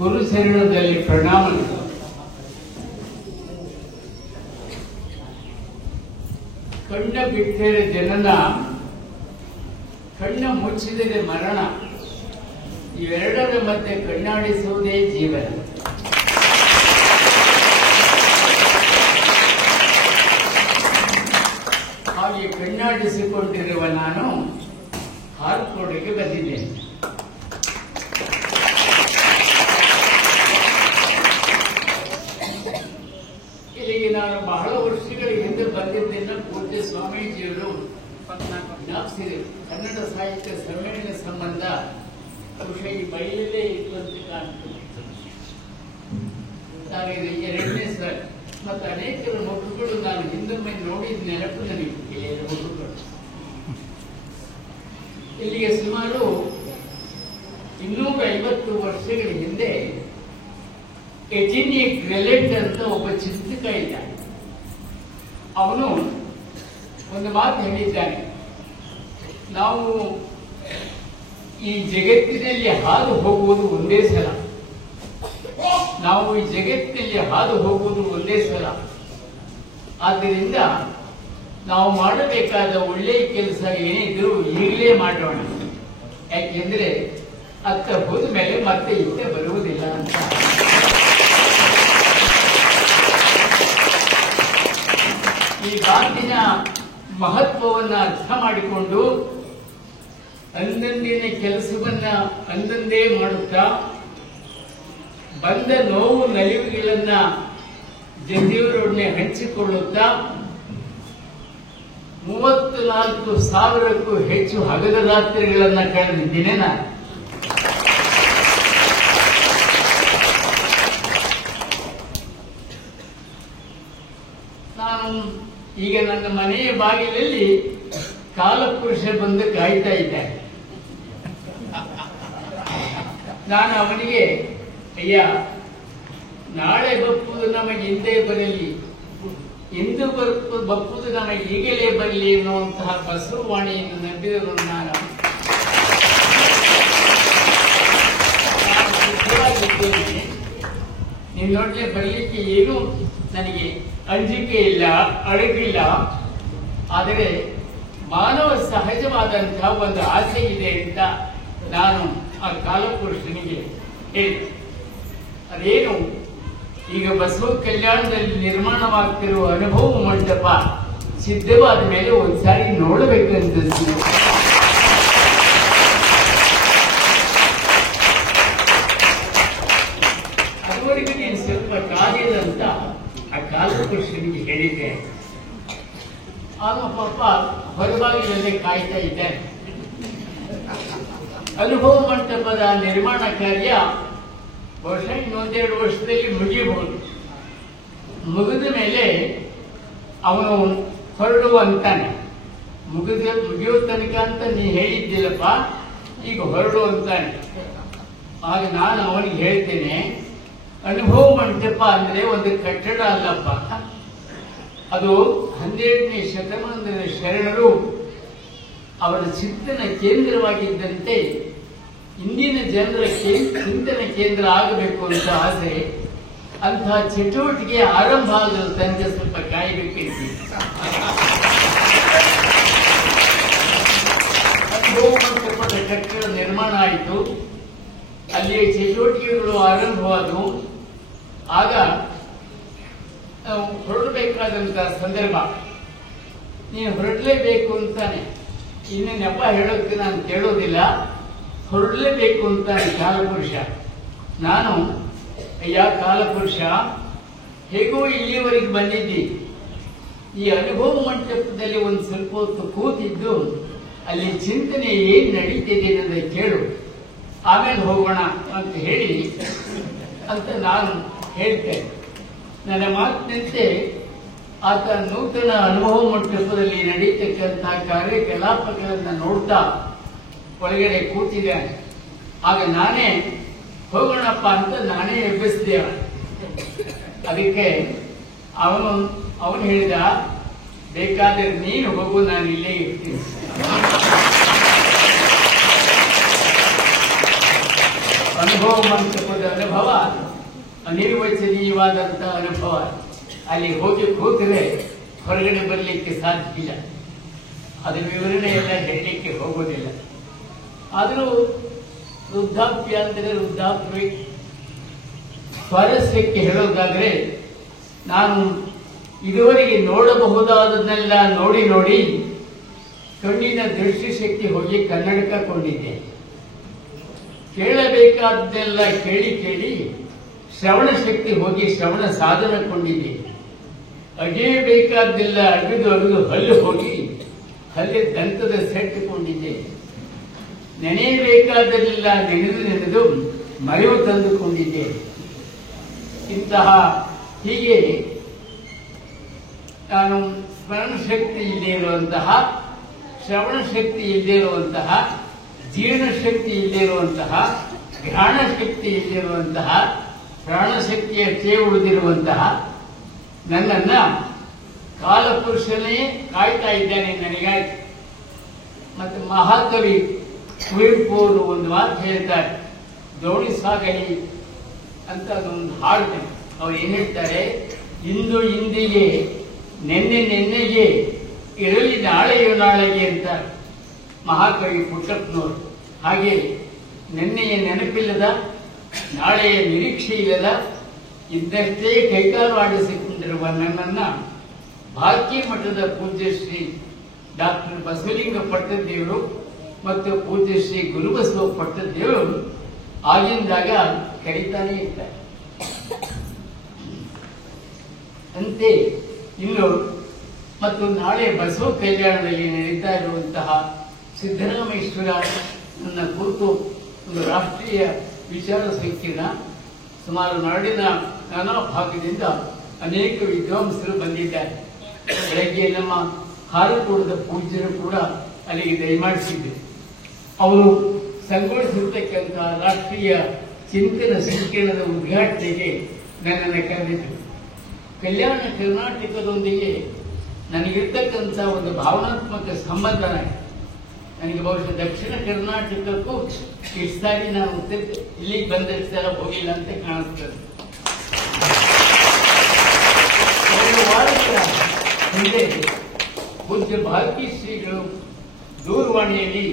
ಗುರು ಶರಣದಲ್ಲಿ ಪ್ರಣಾಮಗಳು. ಕಣ್ಣ ಬಿಟ್ಟರೆ ಜನನ, ಕಣ್ಣ ಮುಚ್ಚಿದರೆ ಮರಣ. ಇವೆರಡರ ಮಧ್ಯೆ ಕಣ್ಣಾಡಿಸುವುದೇ ಜೀವನ. ಹಾಗೆ ಕಣ್ಣಾಡಿಸಿಕೊಂಡಿರುವ ನಾನು ಹಾರ್ಕೋಡಿಗೆ ಬಂದಿದ್ದೇನೆ. ಇಲ್ಲಿಗೆ ನಾನು ಬಹಳ ವರ್ಷಗಳ ಹಿಂದೆ ಬಂದಿದ್ದೆಲ್ಲ ಪೂಜ್ಯ ಸ್ವಾಮೀಜಿಯವರು ಜ್ಞಾಪಿಸಿದರು. ಕನ್ನಡ ಸಾಹಿತ್ಯ ಸಮ್ಮೇಳನ ಸಂಬಂಧ ಬಹುಶಃ ಈ ಬೈಲಲ್ಲೇ ಇತ್ತು ಅಂತ ಕಾಣ್ತದೆ. ನಾನಿದು ಎರಡನೇ ಸಲ ಮತ್ತು ಅನೇಕರ ಮುಖಗಳು ನಾನು ಹಿಂದೊಮ್ಮೆ ನೋಡಿದ ನೆನಪು ನನಗೆ ಕೆಲವು ಮುಖಗಳು. ಇಲ್ಲಿಗೆ ಸುಮಾರು 250 ವರ್ಷಗಳ ಹಿಂದೆ ಎಜಿನಿ ಗ್ರೆಲೆಟ್ ಅಂತ ಒಬ್ಬ ಚಿಂತಕ ಇದ್ದಾನೆ. ಅವನು ಒಂದು ಮಾತು ಹೇಳಿದ್ದಾನೆ, ನಾವು ಈ ಜಗತ್ತಿನಲ್ಲಿ ಹಾದು ಹೋಗುವುದು ಒಂದೇ ಸಲ. ನಾವು ಈ ಜಗತ್ತಿನಲ್ಲಿ ಹಾದು ಹೋಗುವುದು ಒಂದೇ ಸಲ. ಆದ್ದರಿಂದ ನಾವು ಮಾಡಬೇಕಾದ ಒಳ್ಳೆಯ ಕೆಲಸ ಏನೇ ಇದ್ರೂ ಈಗಲೇ ಮಾಡೋಣ. ಯಾಕೆಂದ್ರೆ ಅತ್ತ ಹೋದ ಮೇಲೆ ಮತ್ತೆ ಇತ್ತ ಬರುವುದಿಲ್ಲ ಅಂತ. ಈ ಮಾತಿನ ಮಹತ್ವವನ್ನು ಅರ್ಥ ಮಾಡಿಕೊಂಡು ಅಂದಂದಿನ ಕೆಲಸವನ್ನ ಅಂದಂದೇ ಮಾಡುತ್ತಾ ಬಂದ ನೋವು ನಲಿವುಗಳನ್ನ ಜನರೊಡನೆ ಹಂಚಿಕೊಳ್ಳುತ್ತಾ 34,000ಕ್ಕೂ ಹೆಚ್ಚು ಹಗಲ ರಾತ್ರಿಗಳನ್ನ ಕಳೆದಿದ್ದೇನೆ ನಾನು. ಈಗ ನನ್ನ ಮನೆಯ ಬಾಗಿಲಲ್ಲಿ ಕಾಲಪುರುಷ ಬಂದು ಕಾಯ್ತಾ ಇದ್ದಾನೆ. ನಾನು ಅವನಿಗೆ, ಅಯ್ಯ, ನಾಳೆ ಬಪ್ಪುದು ನಮಗೆ ಹಿಂದೆ ಬರಲಿ, ಇಂದು ಬಪ್ಪುದು ನಮಗೆ ಈಗಲೇ ಬರಲಿ ಎನ್ನುವಂತಹ ಬಸವವಾಣಿಯನ್ನು ನಂಬಿದರು. ನಾನು ಸಿದ್ಧವಾಗಿದ್ದೇನೆ. ನಿನ್ನೊಡನೆ ಬರಲಿಕ್ಕೆ ಏನೂ ನನಗೆ ಅಂಜಿಕೆ ಇಲ್ಲ, ಅಡಗಿಲ್ಲ. ಆದರೆ ಮಾನವ ಸಹಜವಾದಂತಹ ಒಂದು ಆಸೆ ಇದೆ ಅಂತ ನಾನು ಆ ಕಾಲಪುರುಷನಿಗೆ ಹೇಳಿದೆ. ಅದೇನು, ಈಗ ಬಸವ ಕಲ್ಯಾಣದಲ್ಲಿ ನಿರ್ಮಾಣವಾಗ್ತಿರುವ ಅನುಭವ ಮಂಟಪ ಸಿದ್ಧವಾದ ಮೇಲೆ ಒಂದ್ಸಾರಿ ನೋಡಬೇಕಂತ. ಅದುವರೆಗೂ ನೀನು ಸ್ವಲ್ಪ ಕಾಲಿದಂತ ಆ ಕಾಲಪುರುಷನಿಗೆ ಹೇಳಿದ್ದೆ. ಆಗ ಪಾಪ ಹೊರಬಾಗಿಲಲ್ಲೇ ಕಾಯ್ತಾ ಇದ್ದಾನೆ. ಅನುಭವ ಮಂಟಪದ ನಿರ್ಮಾಣ ಕಾರ್ಯ ಬಹುಶಃ ಇನ್ನೊಂದೆರಡು ವರ್ಷದಲ್ಲಿ ಮುಗಿಯಬಹುದು. ಮುಗಿದ ಮೇಲೆ ಅವನು ಹೊರಡುವ ಅಂತಾನೆ. ಮುಗಿಯೋ ತನಕ ಅಂತ ನೀ ಹೇಳಿದ್ದಿಲ್ಲಪ್ಪ, ಈಗ ಹೊರಡು ಅಂತಾನೆ. ಆಗ ನಾನು ಅವನಿಗೆ ಹೇಳ್ತೇನೆ, ಅನುಭವ ಮಂಟಪ ಅಂದ್ರೆ ಒಂದು ಕಟ್ಟಡ ಅಲ್ಲಪ್ಪ, ಅದು 12ನೇ ಶತಮಾನದ ಶರಣರು ಅವರ ಚಿಂತನ ಕೇಂದ್ರವಾಗಿದ್ದಂತೆ ಇಂದಿನ ಜನರ ಚಿಂತನ ಕೇಂದ್ರ ಆಗಬೇಕು ಅಂತ ಆಸೆ. ಅಂತಹ ಚಟುವಟಿಕೆ ಆರಂಭ ಆಗಲು ತನಕ ಸ್ವಲ್ಪ ಕಾಯಬೇಕಿತ್ತು. ಅನುಭವ ಮಂಟಪದ ಕಟ್ಟಡ ನಿರ್ಮಾಣ ಆಯಿತು. ಅಲ್ಲಿ ಚಟುವಟಿಕೆಗಳು ಆರಂಭವಾದವು. ಆಗ ಹೊರಡಬೇಕಾದಂತಹ ಸಂದರ್ಭ. ನೀನು ಹೊರಡಲೇಬೇಕು ಅಂತಾನೆ, ಇನ್ನು ನೆಪ ಹೇಳೋಕ್ಕೆ ನಾನು ಕೇಳೋದಿಲ್ಲ, ಹೊರಡಲೇಬೇಕು ಅಂತಾನೆ ಕಾಲಪುರುಷ. ನಾನು, ಅಯ್ಯ ಕಾಲಪುರುಷ, ಹೇಗೋ ಇಲ್ಲಿವರೆಗೆ ಬಂದಿದ್ದಿ, ಈ ಅನುಭವ ಮಂಟಪದಲ್ಲಿ ಒಂದು ಸ್ವಲ್ಪ ಹೊತ್ತು ಕೂತಿದ್ದು ಅಲ್ಲಿ ಚಿಂತನೆ ಏನ್ ನಡೀತಿದೆ ಅನ್ನೋದನ್ನ ಕೇಳು, ಆಮೇಲೆ ಹೋಗೋಣ ಅಂತ ಹೇಳಿ ಅಂತ ನಾನು ಹೇಳ್ತೇನೆ. ನನ್ನ ಮಾತಿನಂತೆ ಆತ ನೂತನ ಅನುಭವ ಮಂಟಪದಲ್ಲಿ ನಡೀತಕ್ಕಂತಹ ಕಾರ್ಯಕಲಾಪಗಳನ್ನು ನೋಡ್ತಾ ಒಳಗಡೆ ಕೂತಿದ್ದಾನೆ. ಆಗ ನಾನೇ ಹೋಗೋಣಪ್ಪ ಅಂತ ನಾನೇ ಎಬ್ಬಿಸಿದೆ. ಅದಕ್ಕೆ ಅವನು ಹೇಳಿದ, ಬೇಕಾದ್ರೆ ನೀನು ಹೋಗು, ನಾನು ಇಲ್ಲೇ ಇರ್ತೀನಿ. ಅನುಭವ ಮಂಟಪದ ಅನುಭವ ಅನಿರ್ವಚನೀಯವಾದಂತಹ ಅನುಭವ. ಅಲ್ಲಿ ಹೋಗಿ ಕೂತರೆ ಹೊರಗಡೆ ಬರಲಿಕ್ಕೆ ಸಾಧ್ಯ ಇಲ್ಲ. ಅದು ವಿವರಣೆ ಎಲ್ಲ ಹೇಳಲಿಕ್ಕೆ ಹೋಗೋದಿಲ್ಲ. ಆದರೂ ವೃದ್ಧಾಪ್ಯ ಅಂದರೆ ವೃದ್ಧಾಪ್ಯ ಸ್ವಾರಸ್ಯಕ್ಕೆ ಹೇಳೋದಾದರೆ, ನಾನು ಇದುವರೆಗೆ ನೋಡಬಹುದಾದನ್ನೆಲ್ಲ ನೋಡಿ ನೋಡಿ ಕಣ್ಣಿನ ದೃಷ್ಟಿಶಕ್ತಿ ಹೋಗಿ ಕನ್ನಡಕ ಕೊಂಡಿದ್ದೆ. ಕೇಳಬೇಕಾದ್ದೆಲ್ಲ ಕೇಳಿ ಕೇಳಿ ಶ್ರವಣ ಶಕ್ತಿ ಹೋಗಿ ಶ್ರವಣ ಸಾಧನ ಕೊಂಡಿದ್ದೆ. ಅಗೆಯಬೇಕಾದ್ದೆಲ್ಲ ಅಗೆದು ಹಲ್ಲು ಹೋಗಿ ಹಲ್ಲೆ ದಂತದ ಸೆಟ್ಟುಕೊಂಡಿದ್ದೆ. ನೆನೆಯಬೇಕಾದೆಲ್ಲ ನೆನೆದು ಮರೆವು ತಂದುಕೊಂಡಿದ್ದೆ. ಇಂತಹ ಹೀಗೆ ನಾನು ಸ್ಮರಣ ಶಕ್ತಿ ಇಲ್ಲದೆ ಇರುವಂತಹ, ಶ್ರವಣ ಶಕ್ತಿ ಇಲ್ಲದೆ ಇರುವಂತಹ, ಜೀರ್ಣ ಶಕ್ತಿ ಇಲ್ಲದೆ ಇರುವಂತಹ, ಘ್ರಾಣ ಶಕ್ತಿ ಇಲ್ಲದಿರುವಂತಹ, ಪ್ರಾಣಶಕ್ತಿಯ ಚೇ ಉಳಿದಿರುವಂತಹ ನನ್ನನ್ನ ಕಾಲಪುರುಷನೇ ಕಾಯ್ತಾ ಇದ್ದಾನೆ ನನಗಾಗಿ. ಮತ್ತು ಮಹಾಕವಿ ಕುವೆಂಪು ಅವರು ಒಂದು ಮಾತು ಹೇಳ್ತಾರೆ, ದೋಣಿ ಸಾಗಲಿ ಅಂತ ಅದೊಂದು ಹಾಡು. ಅವ್ರು ಏನ್ ಹೇಳ್ತಾರೆ, ಇಂದು ಇಂದಿಗೆ, ನೆನ್ನೆ ನೆನ್ನೆಗೆ, ಇರಲಿ ನಾಳೆಯು ನಾಳೆಗೆ ಅಂತ ಮಹಾಕವಿ ಪುಟ್ಟಪ್ಪನವರು. ಹಾಗೆ ನೆನ್ನೆಯ ನೆನಪಿಲ್ಲದ, ನಾಳೆಯ ನಿರೀಕ್ಷೆ ಇಲ್ಲದ, ಇದ್ದಷ್ಟೇ ಕೈಕಾಲು ಆಡಿಸಿಕೊಂಡಿರುವ ನನ್ನನ್ನ ಭಾಗ್ಯ ಮಠದ ಪೂಜ್ಯ ಶ್ರೀ ಡಾಕ್ಟರ್ ಬಸವಲಿಂಗ ಪಟ್ಟದೇವರು ಮತ್ತು ಪೂಜ್ಯ ಶ್ರೀ ಗುರುಬಸವ ಪಟ್ಟದೇವರು ಆಗಿಂದಾಗ ಕರೀತಾನೆ ಇರ್ತಾರೆ. ಅಂತೆ ಇನ್ನು ಮತ್ತು ನಾಳೆ ಬಸವ ಕಲ್ಯಾಣದಲ್ಲಿ ನಡೀತಾ ಇರುವಂತಹ ಸಿದ್ದರಾಮೇಶ್ವರ ನನ್ನ ಕುರಿತು ಒಂದು ರಾಷ್ಟ್ರೀಯ ವಿಚಾರ ಸಂಕಿರಣ. ಸುಮಾರು ನಾಡಿನ ನಾನಾ ಭಾಗದಿಂದ ಅನೇಕ ವಿದ್ವಾಂಸರು ಬಂದಿದ್ದಾರೆ. ಬೆಳಗ್ಗೆ ನಮ್ಮ ಹಾರಕೋಟದ ಪೂಜ್ಯರು ಕೂಡ ಅಲ್ಲಿಗೆ ದಯಮಾಡಿಸಿದ್ದರು. ಅವರು ಸಂಘಟಿಸಿರ್ತಕ್ಕಂತಹ ರಾಷ್ಟ್ರೀಯ ಚಿಂತನ ಸಂಕಿರಣದ ಉದ್ಘಾಟನೆಗೆ ನನ್ನನ್ನು ಕರೆದಿದ್ದರು. ಕಲ್ಯಾಣ ಕರ್ನಾಟಕದೊಂದಿಗೆ ನನಗಿರ್ತಕ್ಕಂಥ ಒಂದು ಭಾವನಾತ್ಮಕ ಸಂಬಂಧ. ನನಗೆ ಬಹುಶಃ ದಕ್ಷಿಣ ಕರ್ನಾಟಕಕ್ಕೂ ಇಷ್ಟು ಸಾರಿ ನಾನು ಇಲ್ಲಿಗೆ ಬಂದಷ್ಟು ಸಲ ಹೋಗಿಲ್ಲ ಅಂತ ಕಾಣಿಸ್ತದೆ. ಒಂದು ವಾರಗಳ ಹಿಂದೆ ಪೂಜ್ಯ ಭಾರತೀ ಶ್ರೀಗಳು ದೂರವಾಣಿಯಲ್ಲಿ,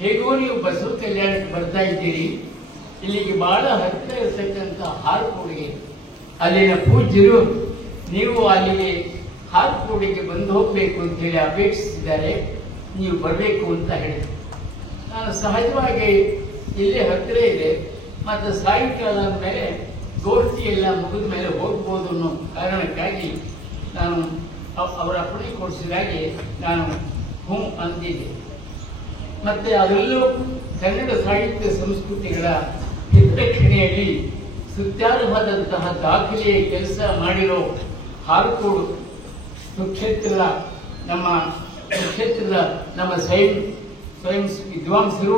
ಹೇಗೋ ನೀವು ಬಸವ ಕಲ್ಯಾಣಕ್ಕೆ ಬರ್ತಾ ಇದ್ದೀರಿ, ಇಲ್ಲಿಗೆ ಬಹಳ ಹತ್ತಿರ ಇರತಕ್ಕಂಥ ಹಾರಕೋಡಿಗೆ ಅಲ್ಲಿನ ಪೂಜ್ಯರು ನೀವು ಅಲ್ಲಿಗೆ ಹಾರಕೋಡಿಗೆ ಬಂದು ಹೋಗಬೇಕು ಅಂತ ಹೇಳಿ ಅಪೇಕ್ಷಿಸಿದ್ದಾರೆ, ನೀವು ಬರಬೇಕು ಅಂತ ಹೇಳಿದ್ರು. ನಾನು ಸಹಜವಾಗಿ ಇಲ್ಲೇ ಹತ್ತಿರ ಇದೆ ಮತ್ತು ಸಾಯಂಕಾಲ ಮೇಲೆ ಗೋಷ್ಠಿ ಎಲ್ಲ ಮುಗಿದ ಮೇಲೆ ಹೋಗ್ಬೋದು ಅನ್ನೋ ಕಾರಣಕ್ಕಾಗಿ ನಾನು ಅವರ ಅಪ್ಪಣೆ ಕೊಡಿಸಿದಾಗೆ ನಾನು ಹ್ಞೂ ಅಂದಿದ್ದೆ. ಮತ್ತೆ ಅದರಲ್ಲೂ ಕನ್ನಡ ಸಾಹಿತ್ಯ ಸಂಸ್ಕೃತಿಗಳ ಹಿತರಕ್ಷಣೆಯಲ್ಲಿ ಸುತ್ಯಾರವಾದಂತಹ ದಾಖಲೆಯ ಕೆಲಸ ಮಾಡಿರೋ ಹಾರಕೋಡು ಸುಕ್ಷೇತ್ರದ ನಮ್ಮ ಸ್ವಯಂ ವಿದ್ವಾಂಸರು,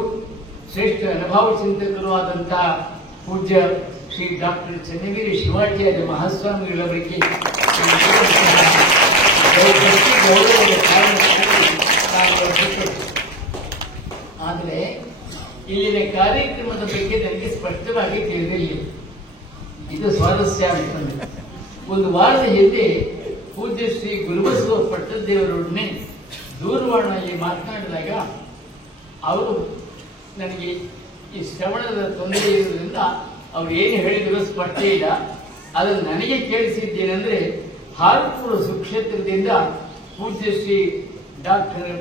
ಶ್ರೇಷ್ಠ ಅನುಭವ ಚಿಂತಕರು ಆದಂತಹ ಪೂಜ್ಯ ಶ್ರೀ ಡಾಕ್ಟರ್ ಚನ್ನಗಿರಿ ಶಿವಾಚಾರ್ಯ ಮಹಾಸ್ವಾಮಿಗಳವರಿಗೆ ಆದರೆ ಇಲ್ಲಿನ ಕಾರ್ಯಕ್ರಮದ ಬಗ್ಗೆ ನನಗೆ ಸ್ಪಷ್ಟವಾಗಿ ತಿಳಿದಿಲ್ಲ. ಇದು ಸ್ವಾರಸ್ಯ ಅಂತಂದ್ರೆ, ಒಂದು ವಾರದ ಹಿಂದೆ ಪೂಜ್ಯ ಶ್ರೀ ಗುರುಬಸವ ಪಟ್ಟದೇವರೊಡನೆ ದೂರವಾಣಿಯಲ್ಲಿ ಮಾತನಾಡಿದಾಗ ಅವರು ನನಗೆ ಈ ಶ್ರವಣದ ತೊಂದರೆ ಇರುವುದರಿಂದ ಅವ್ರು ಏನು ಹೇಳಿದ್ರು ಸ್ಪಷ್ಟ ಇಲ್ಲ. ಅದನ್ನು ನನಗೆ ಕೇಳಿಸಿದ್ದೇನೆಂದ್ರೆ, ಹಾರಕೋಡು ಸುಕ್ಷೇತ್ರದಿಂದ ಪೂಜ್ಯ ಶ್ರೀ ಡಾಕ್ಟರ್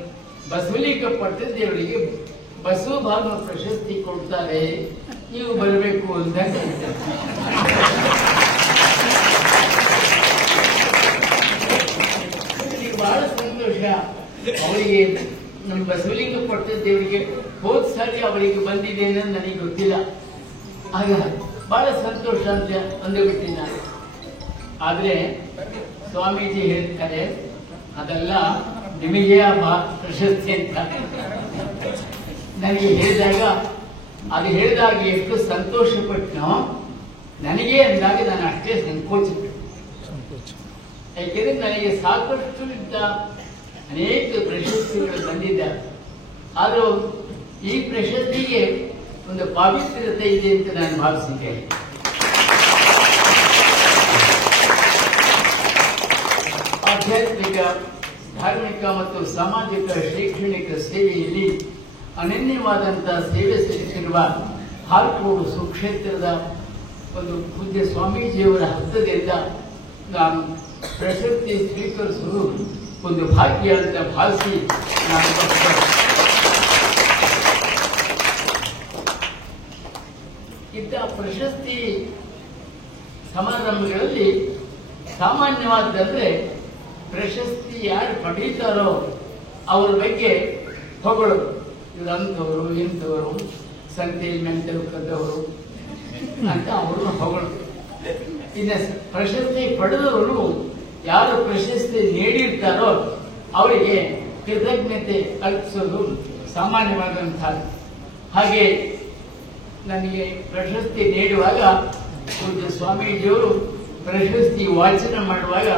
ಬಸವಲಿಂಗ ಪಟ್ಟದೇವರಿಗೆ ಬಸವ ಭಾವ ಪ್ರಶಸ್ತಿ ಕೊಡ್ತಾರೆ, ನೀವು ಬರಬೇಕು ಅಂತ ಬಹಳ ಸಂತೋಷ. ಅವರಿಗೆ ನಮ್ಮ ಬಸವಲಿಂಗ ಪಟ್ಟದೇವರಿಗೆ ಹೋದ ಸಾರಿ ಅವರಿಗೆ ಬಂದಿದೆ ಅನ್ನೋದು ನನಗೆ ಗೊತ್ತಿಲ್ಲ. ಆಗ ಬಹಳ ಸಂತೋಷ ಅಂತ ಅಂದುಬಿಟ್ಟಿನಿ ನಾನು. ಆದ್ರೆ ಸ್ವಾಮೀಜಿ ಹೇಳ್ತಾರೆ, ಅದೆಲ್ಲ ನಿಮಗೆ ಪ್ರಶಸ್ತಿ ಅಂತ ನನಗೆ ಹೇಳಿದಾಗ ಎಷ್ಟು ಸಂತೋಷ ಪಟ್ಟನೋ, ನನಗೆ ಅಂದಾಗ ನಾನು ಅಷ್ಟೇ ಸಂಕೋಚಪಟ್ಟೆ. ಯಾಕೆಂದ್ರೆ ನನಗೆ ಸಾಕಷ್ಟು ಅನೇಕ ಪ್ರಶಸ್ತಿಗಳು ಬಂದಿದ್ದಾರೆ. ಆದರೂ ಈ ಪ್ರಶಸ್ತಿಗೆ ಒಂದು ಪಾವಿತ್ರ್ಯತೆ ಇದೆ ಅಂತ ನಾನು ಭಾವಿಸಿದ್ದೇನೆ. ಆಧ್ಯಾತ್ಮಿಕ, ಧಾರ್ಮಿಕ ಮತ್ತು ಸಾಮಾಜಿಕ ಶೈಕ್ಷಣಿಕ ಸೇವೆಯಲ್ಲಿ ಅನನ್ಯವಾದಂತಹ ಸೇವೆ ಸಲ್ಲಿಸಿರುವ ಹಾರ್ಕೋಡು ಸುಕ್ಷೇತ್ರದ ಒಂದು ಪೂಜ್ಯ ಸ್ವಾಮೀಜಿಯವರ ಹಸ್ತದಿಂದ ನಾನು ಪ್ರಶಸ್ತಿ ಸ್ವೀಕರಿಸುವುದು ಒಂದು ಭಾಗ್ಯ ಅಂತ ಭಾವಿಸಿ ನಾನು ಇದ್ದ ಪ್ರಶಸ್ತಿ ಸಮಾರಂಭಗಳಲ್ಲಿ ಸಾಮಾನ್ಯವಾದಂದ್ರೆ ಪ್ರಶಸ್ತಿ ಯಾರು ಪಡೀತಾರೋ ಅವರ ಬಗ್ಗೆ ಹೊಗಳು, ಇವರಂಥವರು ಇಂಥವರು ಸಂತೆಯಲ್ಲಿ ಮೆಂಟಲು ಕದ್ದವರು ಅಂತ ಅವ್ರನ್ನ ಹೊಗಳು. ಇನ್ನು ಪ್ರಶಸ್ತಿ ಪಡೆದವರು ಯಾರು ಪ್ರಶಸ್ತಿ ನೀಡಿರ್ತಾರೋ ಅವರಿಗೆ ಕೃತಜ್ಞತೆ ಅರ್ಪಿಸೋದು ಸಾಮಾನ್ಯವಾದಂತಹ. ಹಾಗೆ ನನಗೆ ಪ್ರಶಸ್ತಿ ನೀಡುವಾಗ ಪೂಜ್ಯ ಸ್ವಾಮೀಜಿಯವರು ಪ್ರಶಸ್ತಿ ವಾಚನ ಮಾಡುವಾಗ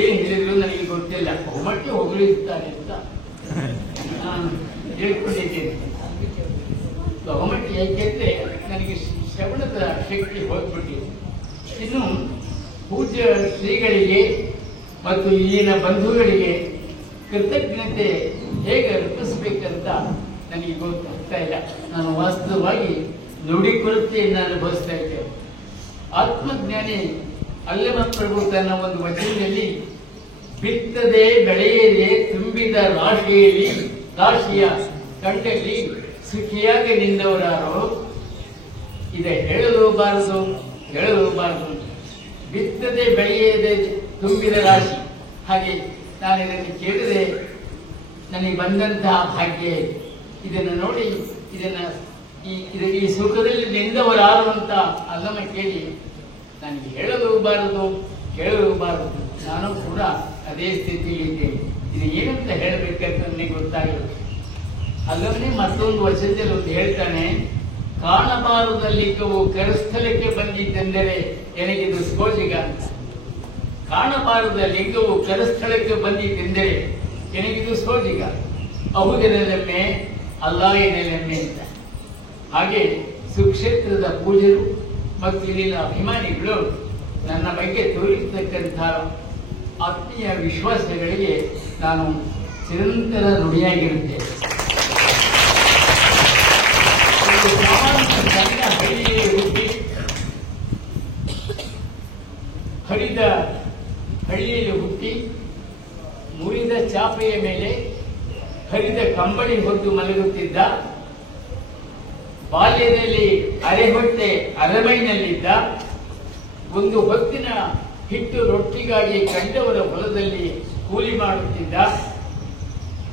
ಏನ್ ಹೇಳಿದ್ರು ನನಗೆ ಗೊತ್ತಿಲ್ಲ, ಬಹುಮಟ್ಟಿ ಹೊಗಳಿರ್ತಾರೆ ಅಂತ ನಾನು ಹೇಳ್ಕೊಂಡಿದ್ದೇನೆ. ಬಹುಮಟ್ಟಿ ಯಾಕೆಂದ್ರೆ ನನಗೆ ಶ್ರವಣದ ಶಕ್ತಿ ಹೋಗ್ಬಿಟ್ಟಿದೆ. ಇನ್ನು ಪೂಜ್ಯ ಶ್ರೀಗಳಿಗೆ ಮತ್ತು ಇಲ್ಲಿನ ಬಂಧುಗಳಿಗೆ ಕೃತಜ್ಞತೆ ಹೇಗೆ ಅರ್ಪಿಸಬೇಕಂತ ನನಗೆ ಗೊತ್ತಾಗ್ತಾ ಇಲ್ಲ. ನಾನು ವಾಸ್ತವವಾಗಿ ನುಡಿಕೊರತೆಯನ್ನು ಅನುಭವಿಸ್ತಾ ಇದ್ದೇನೆ. ಆತ್ಮಜ್ಞಾನಿ ಅಲ್ಲಮಪ್ರಭು ತನ್ನ ಒಂದು ವಚನದಲ್ಲಿ ಬಿತ್ತದೆ ಬೆಳೆಯದೆ ತುಂಬಿದ ರಾಶಿಯ ಕಂಡಲ್ಲಿ ಸುಖಿಯಾಗಿ ನಿಂದವರಾರೋ ಇದೆ ಹೇಳಲೂಬಾರದು. ಬಿತ್ತದೆ ಬೆಳೆಯದೆ ತುಂಬಿದ ರಾಶಿ. ಹಾಗೆ ನಾನು ಇದನ್ನು ಕೇಳಿದೆ, ನನಗೆ ಬಂದಂತಹ ಭಾಗ್ಯ. ಇದನ್ನು ನೋಡಿ ಈ ಸುಖದಲ್ಲಿ ನಿಂದವರಾರು ಅಂತ ಅಲ್ಲಮ್ಮ ಕೇಳಿ ನನಗೆ ಹೇಳಲೂಬಾರದು. ನಾನು ಕೂಡ ಅದೇ ಸ್ಥಿತಿಯಲ್ಲಿದ್ದೇನೆ. ಇದು ಏನಂತ ಹೇಳಬೇಕಂತ ನನಗೆ ಗೊತ್ತಾಗಿಲ್ಲ. ಅಲ್ಲವೇ ಮತ್ತೊಂದು ವಚನದಲ್ಲಿ ಒಂದು ಹೇಳ್ತಾನೆ, ಕಾಣಬಾರದ ಲಿಂಗವು ಕರಸ್ಥಲಕ್ಕೆ ಬಂದಿದ್ದೆಂದರೆ ನನಗಿದು ಸೋಜಿಗ ಅಂತ. ಕಾಣಬಾರದ ಲಿಂಗವು ಕರಸ್ಥಳಕ್ಕೆ ಬಂದಿದ್ದೆಂದರೆ ನನಗಿದು ಸೋಜಿಗ, ಅಹುದೆನೆಲೆಮ್ಮೆ ಅಲ್ಲ ಎನೆಲೆಮ್ಮೆ ಅಂತ. ಹಾಗೆ ಸುಕ್ಷೇತ್ರದ ಪೂಜರು ಮತ್ತು ಇಲ್ಲಿನ ಅಭಿಮಾನಿಗಳು ನನ್ನ ಬಗ್ಗೆ ತೋರಿರ್ತಕ್ಕಂಥ ಆತ್ಮೀಯ ವಿಶ್ವಾಸಗಳಿಗೆ ನಾನು ಚಿರಂತರ ಋಣಿಯಾಗಿರುತ್ತೇನೆ. ಸಣ್ಣ ಹಳ್ಳಿಯಲ್ಲಿ ಹುಟ್ಟಿ ಮುರಿದ ಚಾಪೆಯ ಮೇಲೆ ಹರಿದ ಕಂಬಳಿ ಹೊದ್ದು ಮಲಗುತ್ತಿದ್ದ, ಬಾಲ್ಯದಲ್ಲಿ ಅರೆಹೊಟ್ಟೆ ಅರಮೈನಲ್ಲಿದ್ದ, ಒಂದು ಹೊತ್ತಿನ ಹಿಟ್ಟು ರೊಟ್ಟಿಗಾಗಿ ಕಂಡವರ ಹೊಲದಲ್ಲಿ ಕೂಲಿ ಮಾಡುತ್ತಿದ್ದ,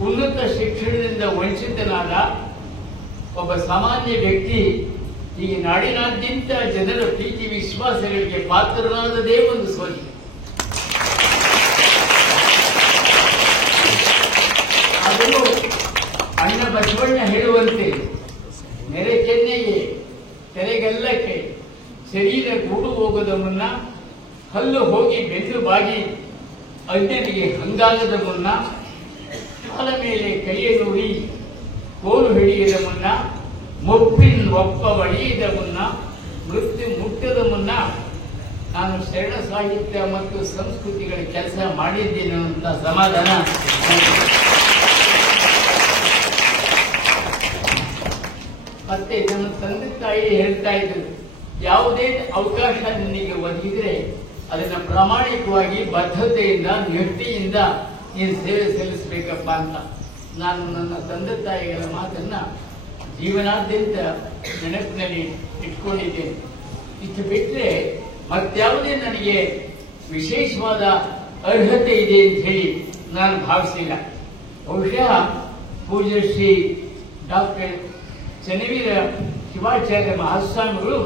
ಉನ್ನತ ಶಿಕ್ಷಣದಿಂದ ವಂಚಿತನಾದ ಒಬ್ಬ ಸಾಮಾನ್ಯ ವ್ಯಕ್ತಿ ಈ ನಾಡಿನಾದ್ಯಂತ ಜನರ ಪ್ರೀತಿ ವಿಶ್ವಾಸಗಳಿಗೆ ಪಾತ್ರನಾದದೇ ಒಂದು ಸೋಜಿ. ಆದರೂ ಅಣ್ಣ ಬಸವಣ್ಣ ಹೇಳುವಂತೆ ನೆರೆ ಕೆನ್ನೆಗೆ ತೆರೆಗೆಲ್ಲಕ್ಕೆ ಶರೀರ ಗೂಡು ಹೋಗದ ಮುನ್ನ, ಹಲ್ಲು ಹೋಗಿ ಬೆನ್ನು ಬಾಗಿ ಅಜ್ಞನಿಗೆ ಹಂಗಾಗದ ಮುನ್ನ, ಕಾಲ ಮೇಲೆ ಕೈಯ ನೂರಿ ಕೋಲು ಹಿಡಿಯದ ಮುನ್ನ, ಮುಪ್ಪಿನ ಒಪ್ಪ ಒಡೆಯದ ಮುನ್ನ, ಮೃತ್ಯು ಮುಟ್ಟದ ಮುನ್ನ ನಾನು ಶರಣ ಸಾಹಿತ್ಯ ಮತ್ತು ಸಂಸ್ಕೃತಿಗಳ ಕೆಲಸ ಮಾಡಿದ್ದೇನೆ ಅಂತ ಸಮಾಧಾನ. ಮತ್ತೆ ನನ್ನ ತಂದೆ ತಾಯಿ ಹೇಳ್ತಾ ಇದ್ರು, ಯಾವುದೇ ಅವಕಾಶ ನಿನಗೆ ಒದಗಿದ್ರೆ ಅದನ್ನ ಪ್ರಾಮಾಣಿಕವಾಗಿ ಬದ್ಧತೆಯಿಂದ ನಿಷ್ಠೆಯಿಂದ ನೀನು ಸೇವೆ ಸಲ್ಲಿಸಬೇಕಪ್ಪ ಅಂತ. ನಾನು ನನ್ನ ತಂದೆ ತಾಯಿಗಳ ಮಾತನ್ನ ಜೀವನಾದ್ಯಂತ ನೆನಪಿನಲ್ಲಿ ಇಟ್ಕೊಂಡಿದ್ದೇನೆ. ಇಷ್ಟು ಬಿಟ್ಟರೆ ಮತ್ಯಾವುದೇ ನನಗೆ ವಿಶೇಷವಾದ ಅರ್ಹತೆ ಇದೆ ಅಂತ ಹೇಳಿ ನಾನು ಭಾವಿಸಿಲ್ಲ. ಬಹುಶಃ ಪೂಜ್ಯ ಶ್ರೀ ಡಾಕ್ಟರ್ ಚನ್ನವೀರ ಶಿವಾಚಾರ್ಯ ಮಹಾಸ್ವಾಮಿಗಳು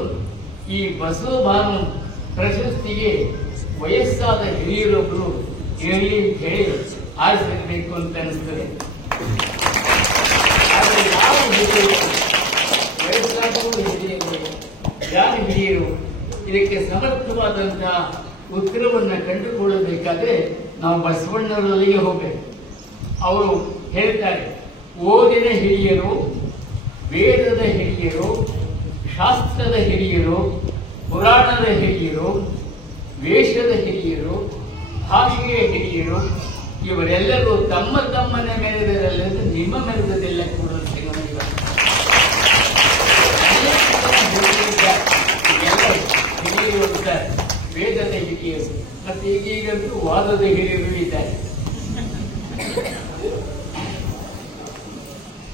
ಈ ಬಸವಭಾನು ಪ್ರಶಸ್ತಿಗೆ ವಯಸ್ಸಾದ ಹಿರಿಯರೊಬ್ಬರು ಇರಲಿ ಅಂತ ಹೇಳಿ ಆರಿಸಬೇಕು ಅಂತ ಅನಿಸ್ತದೆ. ಆದರೆ ಯಾವ ಹಿರಿಯರು, ವಯಸ್ಸಾದವರು ಹಿರಿಯರು, ಯಾರು ಹಿರಿಯರು, ಇದಕ್ಕೆ ಸಮರ್ಥವಾದಂತಹ ಉತ್ತರವನ್ನು ಕಂಡುಕೊಳ್ಳಬೇಕಾದ್ರೆ ನಾವು ಬಸವಣ್ಣವರಲ್ಲಿಗೆ ಹೋಗಬೇಕು. ಅವರು ಹೇಳ್ತಾರೆ, ಓದಿನ ಹಿರಿಯರು ವೇದದ ಹಿರಿಯರು, ಶಾಸ್ತ್ರದ ಹಿರಿಯರು, ಪುರಾಣದ ಹಿರಿಯರು, ವೇಷದ ಹಿರಿಯರು, ಭಾಷೆಯ ಹಿರಿಯರು ಇವರೆಲ್ಲರೂ ತಮ್ಮ ತಮ್ಮನ್ನ ಮೆರೆದರಲ್ಲದೆ ನಿಮ್ಮ ಮೆರೆದದೆಲ್ಲ ಕೂಡ ಹಿರಿಯರು ಇದ್ದಾರೆ, ವೇದದ ಹಿರಿಯರು, ಮತ್ತೆ ಈಗೀಗಂತೂ ವಾದದ ಹಿರಿಯರು ಇದ್ದಾರೆ.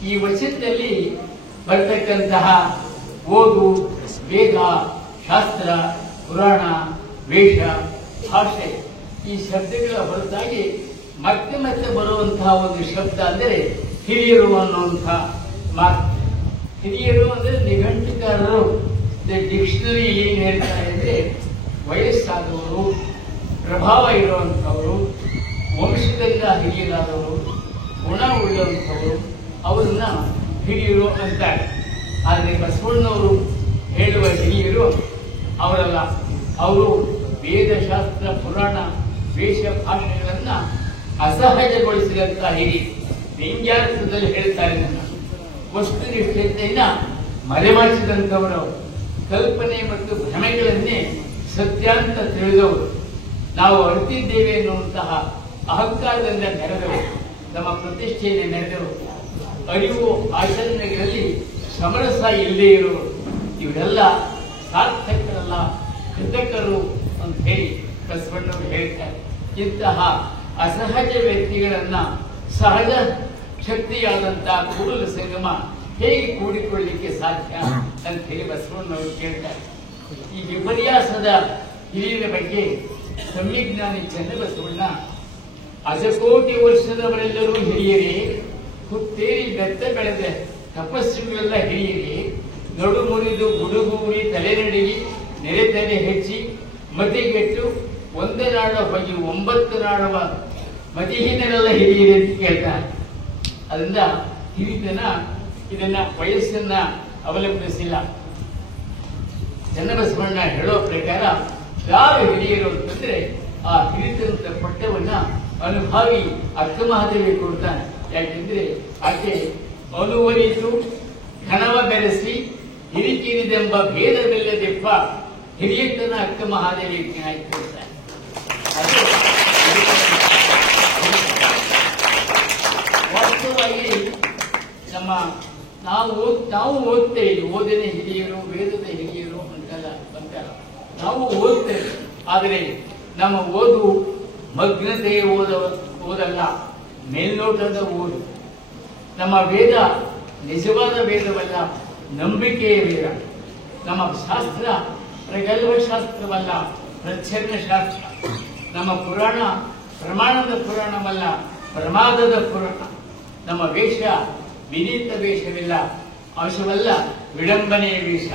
ಈ ವಚನದಲ್ಲಿ ಬರ್ತಕ್ಕಂತಹ ಓದು, ವೇದ, ಶಾಸ್ತ್ರ, ಪುರಾಣ, ವೇಷ, ಭಾಷೆ ಈ ಶಬ್ದಗಳ ಹೊರತಾಗಿ ಮತ್ತೆ ಮತ್ತೆ ಬರುವಂತಹ ಒಂದು ಶಬ್ದ ಅಂದರೆ ಹಿರಿಯರು ಅನ್ನುವಂತಹ ಮಾತು. ಹಿರಿಯರು ಅಂದರೆ ನಿಘಂಟುಕಾರರು ಡಿಕ್ಷನರಿ ಏನ್ ಹೇಳ್ತಾರೆ ಅಂದ್ರೆ ವಯಸ್ಸಾದವರು, ಪ್ರಭಾವ ಇರುವಂತಹವರು, ವಂಶದಿಂದ ಹಿರಿಯರಾದವರು, ಗುಣ ಉಳ್ಳಂಥವರು ಅವರನ್ನ ಹಿರಿಯರು ಅಂತಾರೆ. ಆದರೆ ಬಸವಣ್ಣವರು ಹೇಳುವ ಹಿರಿಯರು ಅವರಲ್ಲ. ಅವರು ವೇದಶಾಸ್ತ್ರ, ಪುರಾಣ, ವೇಷ, ಭಾಷೆಗಳನ್ನ ಅಸಹಜಗೊಳಿಸಿದಂತಹ ಹಿರಿಯರು. ವ್ಯಂಗ್ಯಾರ್ಥದಲ್ಲಿ ಹೇಳ್ತಾರೆ, ನನ್ನ ವಸ್ತುನಿಷ್ಠತೆಯನ್ನ ಮರೆಮಾಚಿದಂಥವರು, ಕಲ್ಪನೆ ಮತ್ತು ಭ್ರಮೆಗಳನ್ನೇ ಸತ್ಯ ಅಂತ ತಿಳಿದವರು, ನಾವು ಅರಿತಿದ್ದೇವೆ ಎನ್ನುವಂತಹ ಅಹಂಕಾರದಿಂದ ಮೆರೆದವರು, ನಮ್ಮ ಪ್ರತಿಷ್ಠೆಯನ್ನು ಮೆರೆದವರು, ಅರಿವು ಆಚರಣೆಗಳಲ್ಲಿ ಸಮರಸ ಇಲ್ಲದೇ ಇರುವರು, ಇವರೆಲ್ಲ ಸಾರ್ಥಕರಲ್ಲ, ಕೃತಕರು ಅಂತ ಹೇಳಿ ಬಸವಣ್ಣವರು ಹೇಳ್ತಾರೆ. ಇಂತಹ ಅಸಹಜ ವ್ಯಕ್ತಿಗಳನ್ನ ಸಹಜ ಶಕ್ತಿಯಾದಂತಹ ಕೂಡಲ ಸಂಗಮ ಹೇಗೆ ಕೂಡಿಕೊಳ್ಳಲಿಕ್ಕೆ ಸಾಧ್ಯ ಅಂತ ಹೇಳಿ ಬಸವಣ್ಣವರು ಕೇಳ್ತಾರೆ. ಈ ವಿಪರ್ಯಾಸದ ಹಿರಿಯರ ಬಗ್ಗೆ ಸಂವಿಜ್ಞಾನಿ ಚನ್ನಬಸವಣ್ಣ ಅಜಕೋಟಿ ವರ್ಷದವರೆಲ್ಲರೂ ಹಿರಿಯರೇ, ಹುತ್ತೇರಿ ಬೆತ್ತ ಬೆಳೆದ ತಪಸ್ಸುಗಳೆಲ್ಲ ಹಿರಿಯರೇ, ನಡು ಮುರಿದು ಗುಡುಗೂರಿ ತಲೆ ನಡಿಗಿ ನೆರೆ ಹೆಚ್ಚಿ ಮತಿಗೆಟ್ಟು ಒಂದೇ ನಾಡ ಹೋಗಿ 9 ನಾಡವ ಮತಿಹೀನರೆಲ್ಲ ಹಿರಿಯರೇ ಅಂತ ಕೇಳ್ತಾರೆ. ಅದರಿಂದ ಹಿರಿತನ ಇದನ್ನ ವಯಸ್ಸನ್ನ ಅವಲಂಬಿಸಿಲ್ಲ. ಚನ್ನಬಸವಣ್ಣ ಹೇಳೋ ಪ್ರಕಾರ ಯಾವ ಹಿರಿಯರು ಅಂತಂದ್ರೆ ಆ ಹಿರಿತನದ ಪಟ್ಟವನ್ನ ಅನುಭಾವಿ ಅಕ್ಕ ಮಹಾದೇವಿ ಕೊಡ್ತಾನೆ. ಯಾಕೆಂದ್ರೆ ಆಕೆ ಅನುವರಿತು ಘನವ ಬೆರೆಸಿ ಹಿರಿಕಿರಿದೆಂಬ ಭೇದವಿಲ್ಲದೆಪ್ಪ ಹಿರಿಯತನ ಅಕ್ಕ ಮಹಾದೇವಿ ಕೊಡ್ತಾನೆ. ವಾಸ್ತವವಾಗಿ ನಾವು ಓದ್ತೇವೆ, ಓದಿನ ಹಿರಿಯರು, ವೇದದ ಹಿರಿಯರು ಅಂತೆಲ್ಲ ನಾವು ಓದ್ತೇವೆ. ಆದರೆ ನಮ್ಮ ಓದು ಮಗ್ನತೆಯ ಓದಲ್ಲ, ಮೇಲ್ನೋಟದ ಓದು. ನಮ್ಮ ವೇದ ನಿಜವಾದ ವೇದವಲ್ಲ, ನಂಬಿಕೆಯ ವೇದ. ನಮ್ಮ ಶಾಸ್ತ್ರ ಪ್ರಗಲ್ಭ ಶಾಸ್ತ್ರವಲ್ಲ, ಪ್ರಚ್ಛನ್ನ ಶಾಸ್ತ್ರ. ನಮ್ಮ ಪುರಾಣ ಪ್ರಮಾಣದ ಪುರಾಣವಲ್ಲ, ಪ್ರಮಾದದ ಪುರಾಣ. ನಮ್ಮ ವೇಷ ವಿನೀತ ವೇಷವಿಲ್ಲ, ಅಂಶವಲ್ಲ, ವಿಡಂಬನೆಯ ವೇಷ.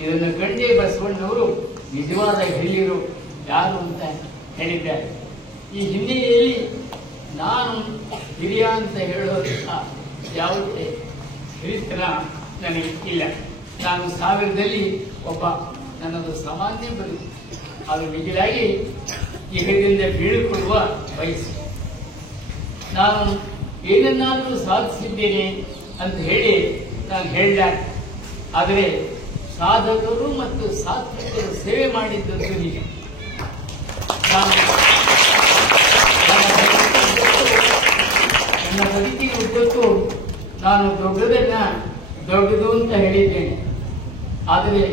ಇದನ್ನು ಕಂಡೇ ಬಸವಣ್ಣವರು ನಿಜವಾದ ಹಿರಿಯರು ಯಾರು ಅಂತ ಹೇಳಿದ್ದಾರೆ. ಈ ಹಿನ್ನೆಲೆಯಲ್ಲಿ ನಾನು ಹಿರಿಯ ಅಂತ ಹೇಳೋದಿಲ್ಲ, ಯಾವುದೇ ಹಿರಿತನ ನನಗೆ ಇಲ್ಲ. ನಾನು 1000ರಲ್ಲಿ ಒಬ್ಬ, ನನ್ನದು ಸಾಮಾನ್ಯ ಬದುಕು. ಅದು ಮಿಗಿಲಾಗಿ ಇಹದಿಂದ ಬೀಳಿಕೊಳ್ಳುವ ವಯಸ್ಸು. ನಾನು ಏನನ್ನಾದರೂ ಸಾಧಿಸಿದ್ದೇನೆ ಅಂತ ಹೇಳಿ ನಾನು ಹೇಳಿದ. ಆದರೆ ಸಾಧಕರು ಮತ್ತು ಸಾತ್ವಿಕರು ಸೇವೆ ಮಾಡಿದ್ದದ್ದು ನಿಜ. ನನ್ನ ಬದುಕಿಗೆ ಉದ್ದಕ್ಕೂ ನಾನು ದೊಡ್ಡದು ಅಂತ ಹೇಳಿದ್ದೇನೆ. ಆದರೆ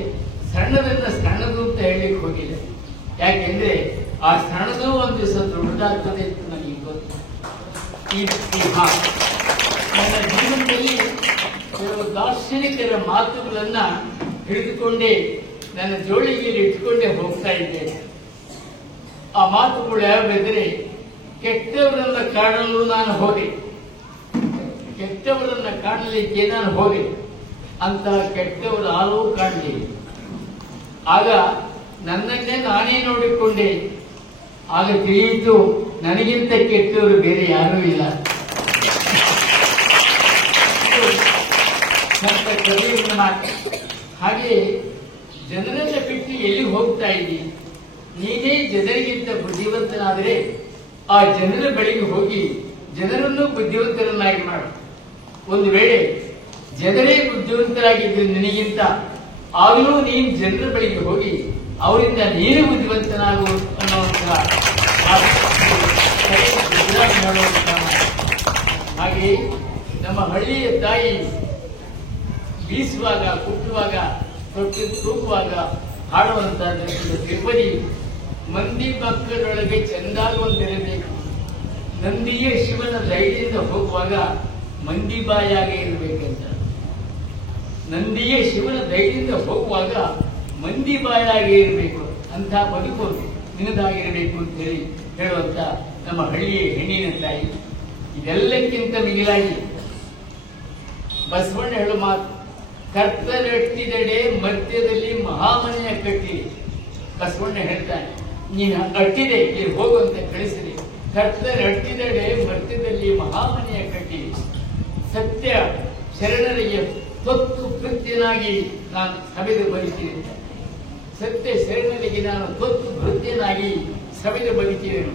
ಸಣ್ಣದನ್ನ ಸಣ್ಣದು ಅಂತ ಹೇಳಲಿಕ್ಕೆ ಹೋಗಿಲ್ಲ. ಯಾಕೆಂದ್ರೆ ಆ ಸಣ್ಣದು ಒಂದು ದಿವಸ ದೊಡ್ಡದಾಗ್ತದೆ ಅಂತ ನನಗೆ ಗೊತ್ತು. ನನ್ನ ಜೀವನದಲ್ಲಿ ಕೆಲವು ದಾರ್ಶನಿಕರ ಮಾತುಗಳನ್ನ ಹಿಡಿದುಕೊಂಡೇ ನನ್ನ ಜೋಳಿಗೆಯಲ್ಲಿ ಇಟ್ಕೊಂಡೇ ಹೋಗ್ತಾ ಇದ್ದೇನೆ. ಆ ಮಾತುಗಳು ಯಾವೆಂದರೆ, ಕೆಟ್ಟವರನ್ನ ಕಾಣಲು ನಾನು ಹೋದೆ, ಕೆಟ್ಟವರನ್ನ ಕಾಣಲಿಕ್ಕೆ ನಾನು ಹೋದೆ ಅಂತ ಕೆಟ್ಟವರು ಯಾರೂ ಕಾಣಲಿ. ಆಗ ನನ್ನನ್ನೇ ನಾನೇ ನೋಡಿಕೊಂಡೆ. ಆಗ ತಿಳಿಯಿತು ನನಗಿಂತ ಕೆಟ್ಟವರು ಬೇರೆ ಯಾರೂ ಇಲ್ಲ. ಹಾಗೆ ಜನರನ್ನ ಬಿಟ್ಟು ಎಲ್ಲಿ ಹೋಗ್ತಾ ಇದ್ದೀನಿ? ನೀನೇ ಜನರಿಗಿಂತ ಬುದ್ಧಿವಂತನಾದರೆ ಆ ಜನರ ಬಳಿಗೆ ಹೋಗಿ ಜನರನ್ನು ಬುದ್ಧಿವಂತರನ್ನಾಗಿ ಮಾಡು. ಒಂದು ವೇಳೆ ಜನರೇ ಬುದ್ಧಿವಂತರಾಗಿದ್ದು ನಿನಗಿಂತ, ಆಗಲೂ ನೀನು ಜನರ ಬಳಿಗೆ ಹೋಗಿ ಅವರಿಂದ ನೀನು ಬುದ್ಧಿವಂತನಾಗು ಅನ್ನುವಂತಹ ಹಾಗೆಯೇ ನಮ್ಮ ಹಳ್ಳಿಯ ತಾಯಿ ಬೀಸುವಾಗ, ಕುಟ್ಟುವಾಗ, ತೊಟ್ಟು ತೂಗುವಾಗ ಹಾಡುವಂತಹ ತ್ರಿಪದಿ ಮಂದಿ ಮಕ್ಕಳೊಳಗೆ ಚೆಂದಾಗುವಂತಿರಬೇಕು. ನಂದಿಯೇ ಶಿವನ ಧೈರ್ಯದಿಂದ ಹೋಗುವಾಗ ಮಂದಿ ಬಾಯಾಗೆ ಇರಬೇಕಂತ. ನಂದಿಯೇ ಶಿವನ ಧೈರ್ಯದಿಂದ ಹೋಗುವಾಗ ಮಂದಿ ಬಾಯಾಗೆ ಇರಬೇಕು. ಅಂತ ಬದುಕು ನಿನ್ನದಾಗಿರಬೇಕು ಅಂತ ಹೇಳುವಂತ ನಮ್ಮ ಹಳ್ಳಿಯ ಹೆಣ್ಣಿನ ತಾಯಿ. ಇದೆಲ್ಲಕ್ಕಿಂತ ಮಿಗಿಲಾಗಿ ಬಸವಣ್ಣ ಹೇಳೋ ಮಾತು, ಕರ್ತರಟ್ಟಿದೆಡೆ ಮಧ್ಯದಲ್ಲಿ ಮಹಾಮನೆಯ ಕಟ್ಟಿ. ಬಸವಣ್ಣ ಹೇಳ್ತಾನೆ, ನೀನು ಅಟ್ಟಿದೆ ಇಲ್ಲಿ ಹೋಗುವಂತೆ ಕಳಿಸಿದೆ. ಕರ್ತರಟ್ಟಿದೆಡೆ ಮಧ್ಯದಲ್ಲಿ ಮಹಾಮನೆಯ ಕಟ್ಟಿ. ಸತ್ಯ ಶರಣರಿಗೆ ತೊತ್ತು ಕೃತ್ಯನಾಗಿ ನಾನು ಸವೆದು ಬದುಕಿದೆ. ಸತ್ಯ ಶರಣರಿಗೆ ನಾನು ತೊತ್ತು ಕೃತ್ಯನಾಗಿ ಸವೆದು ಬದುಕಿದೆನು.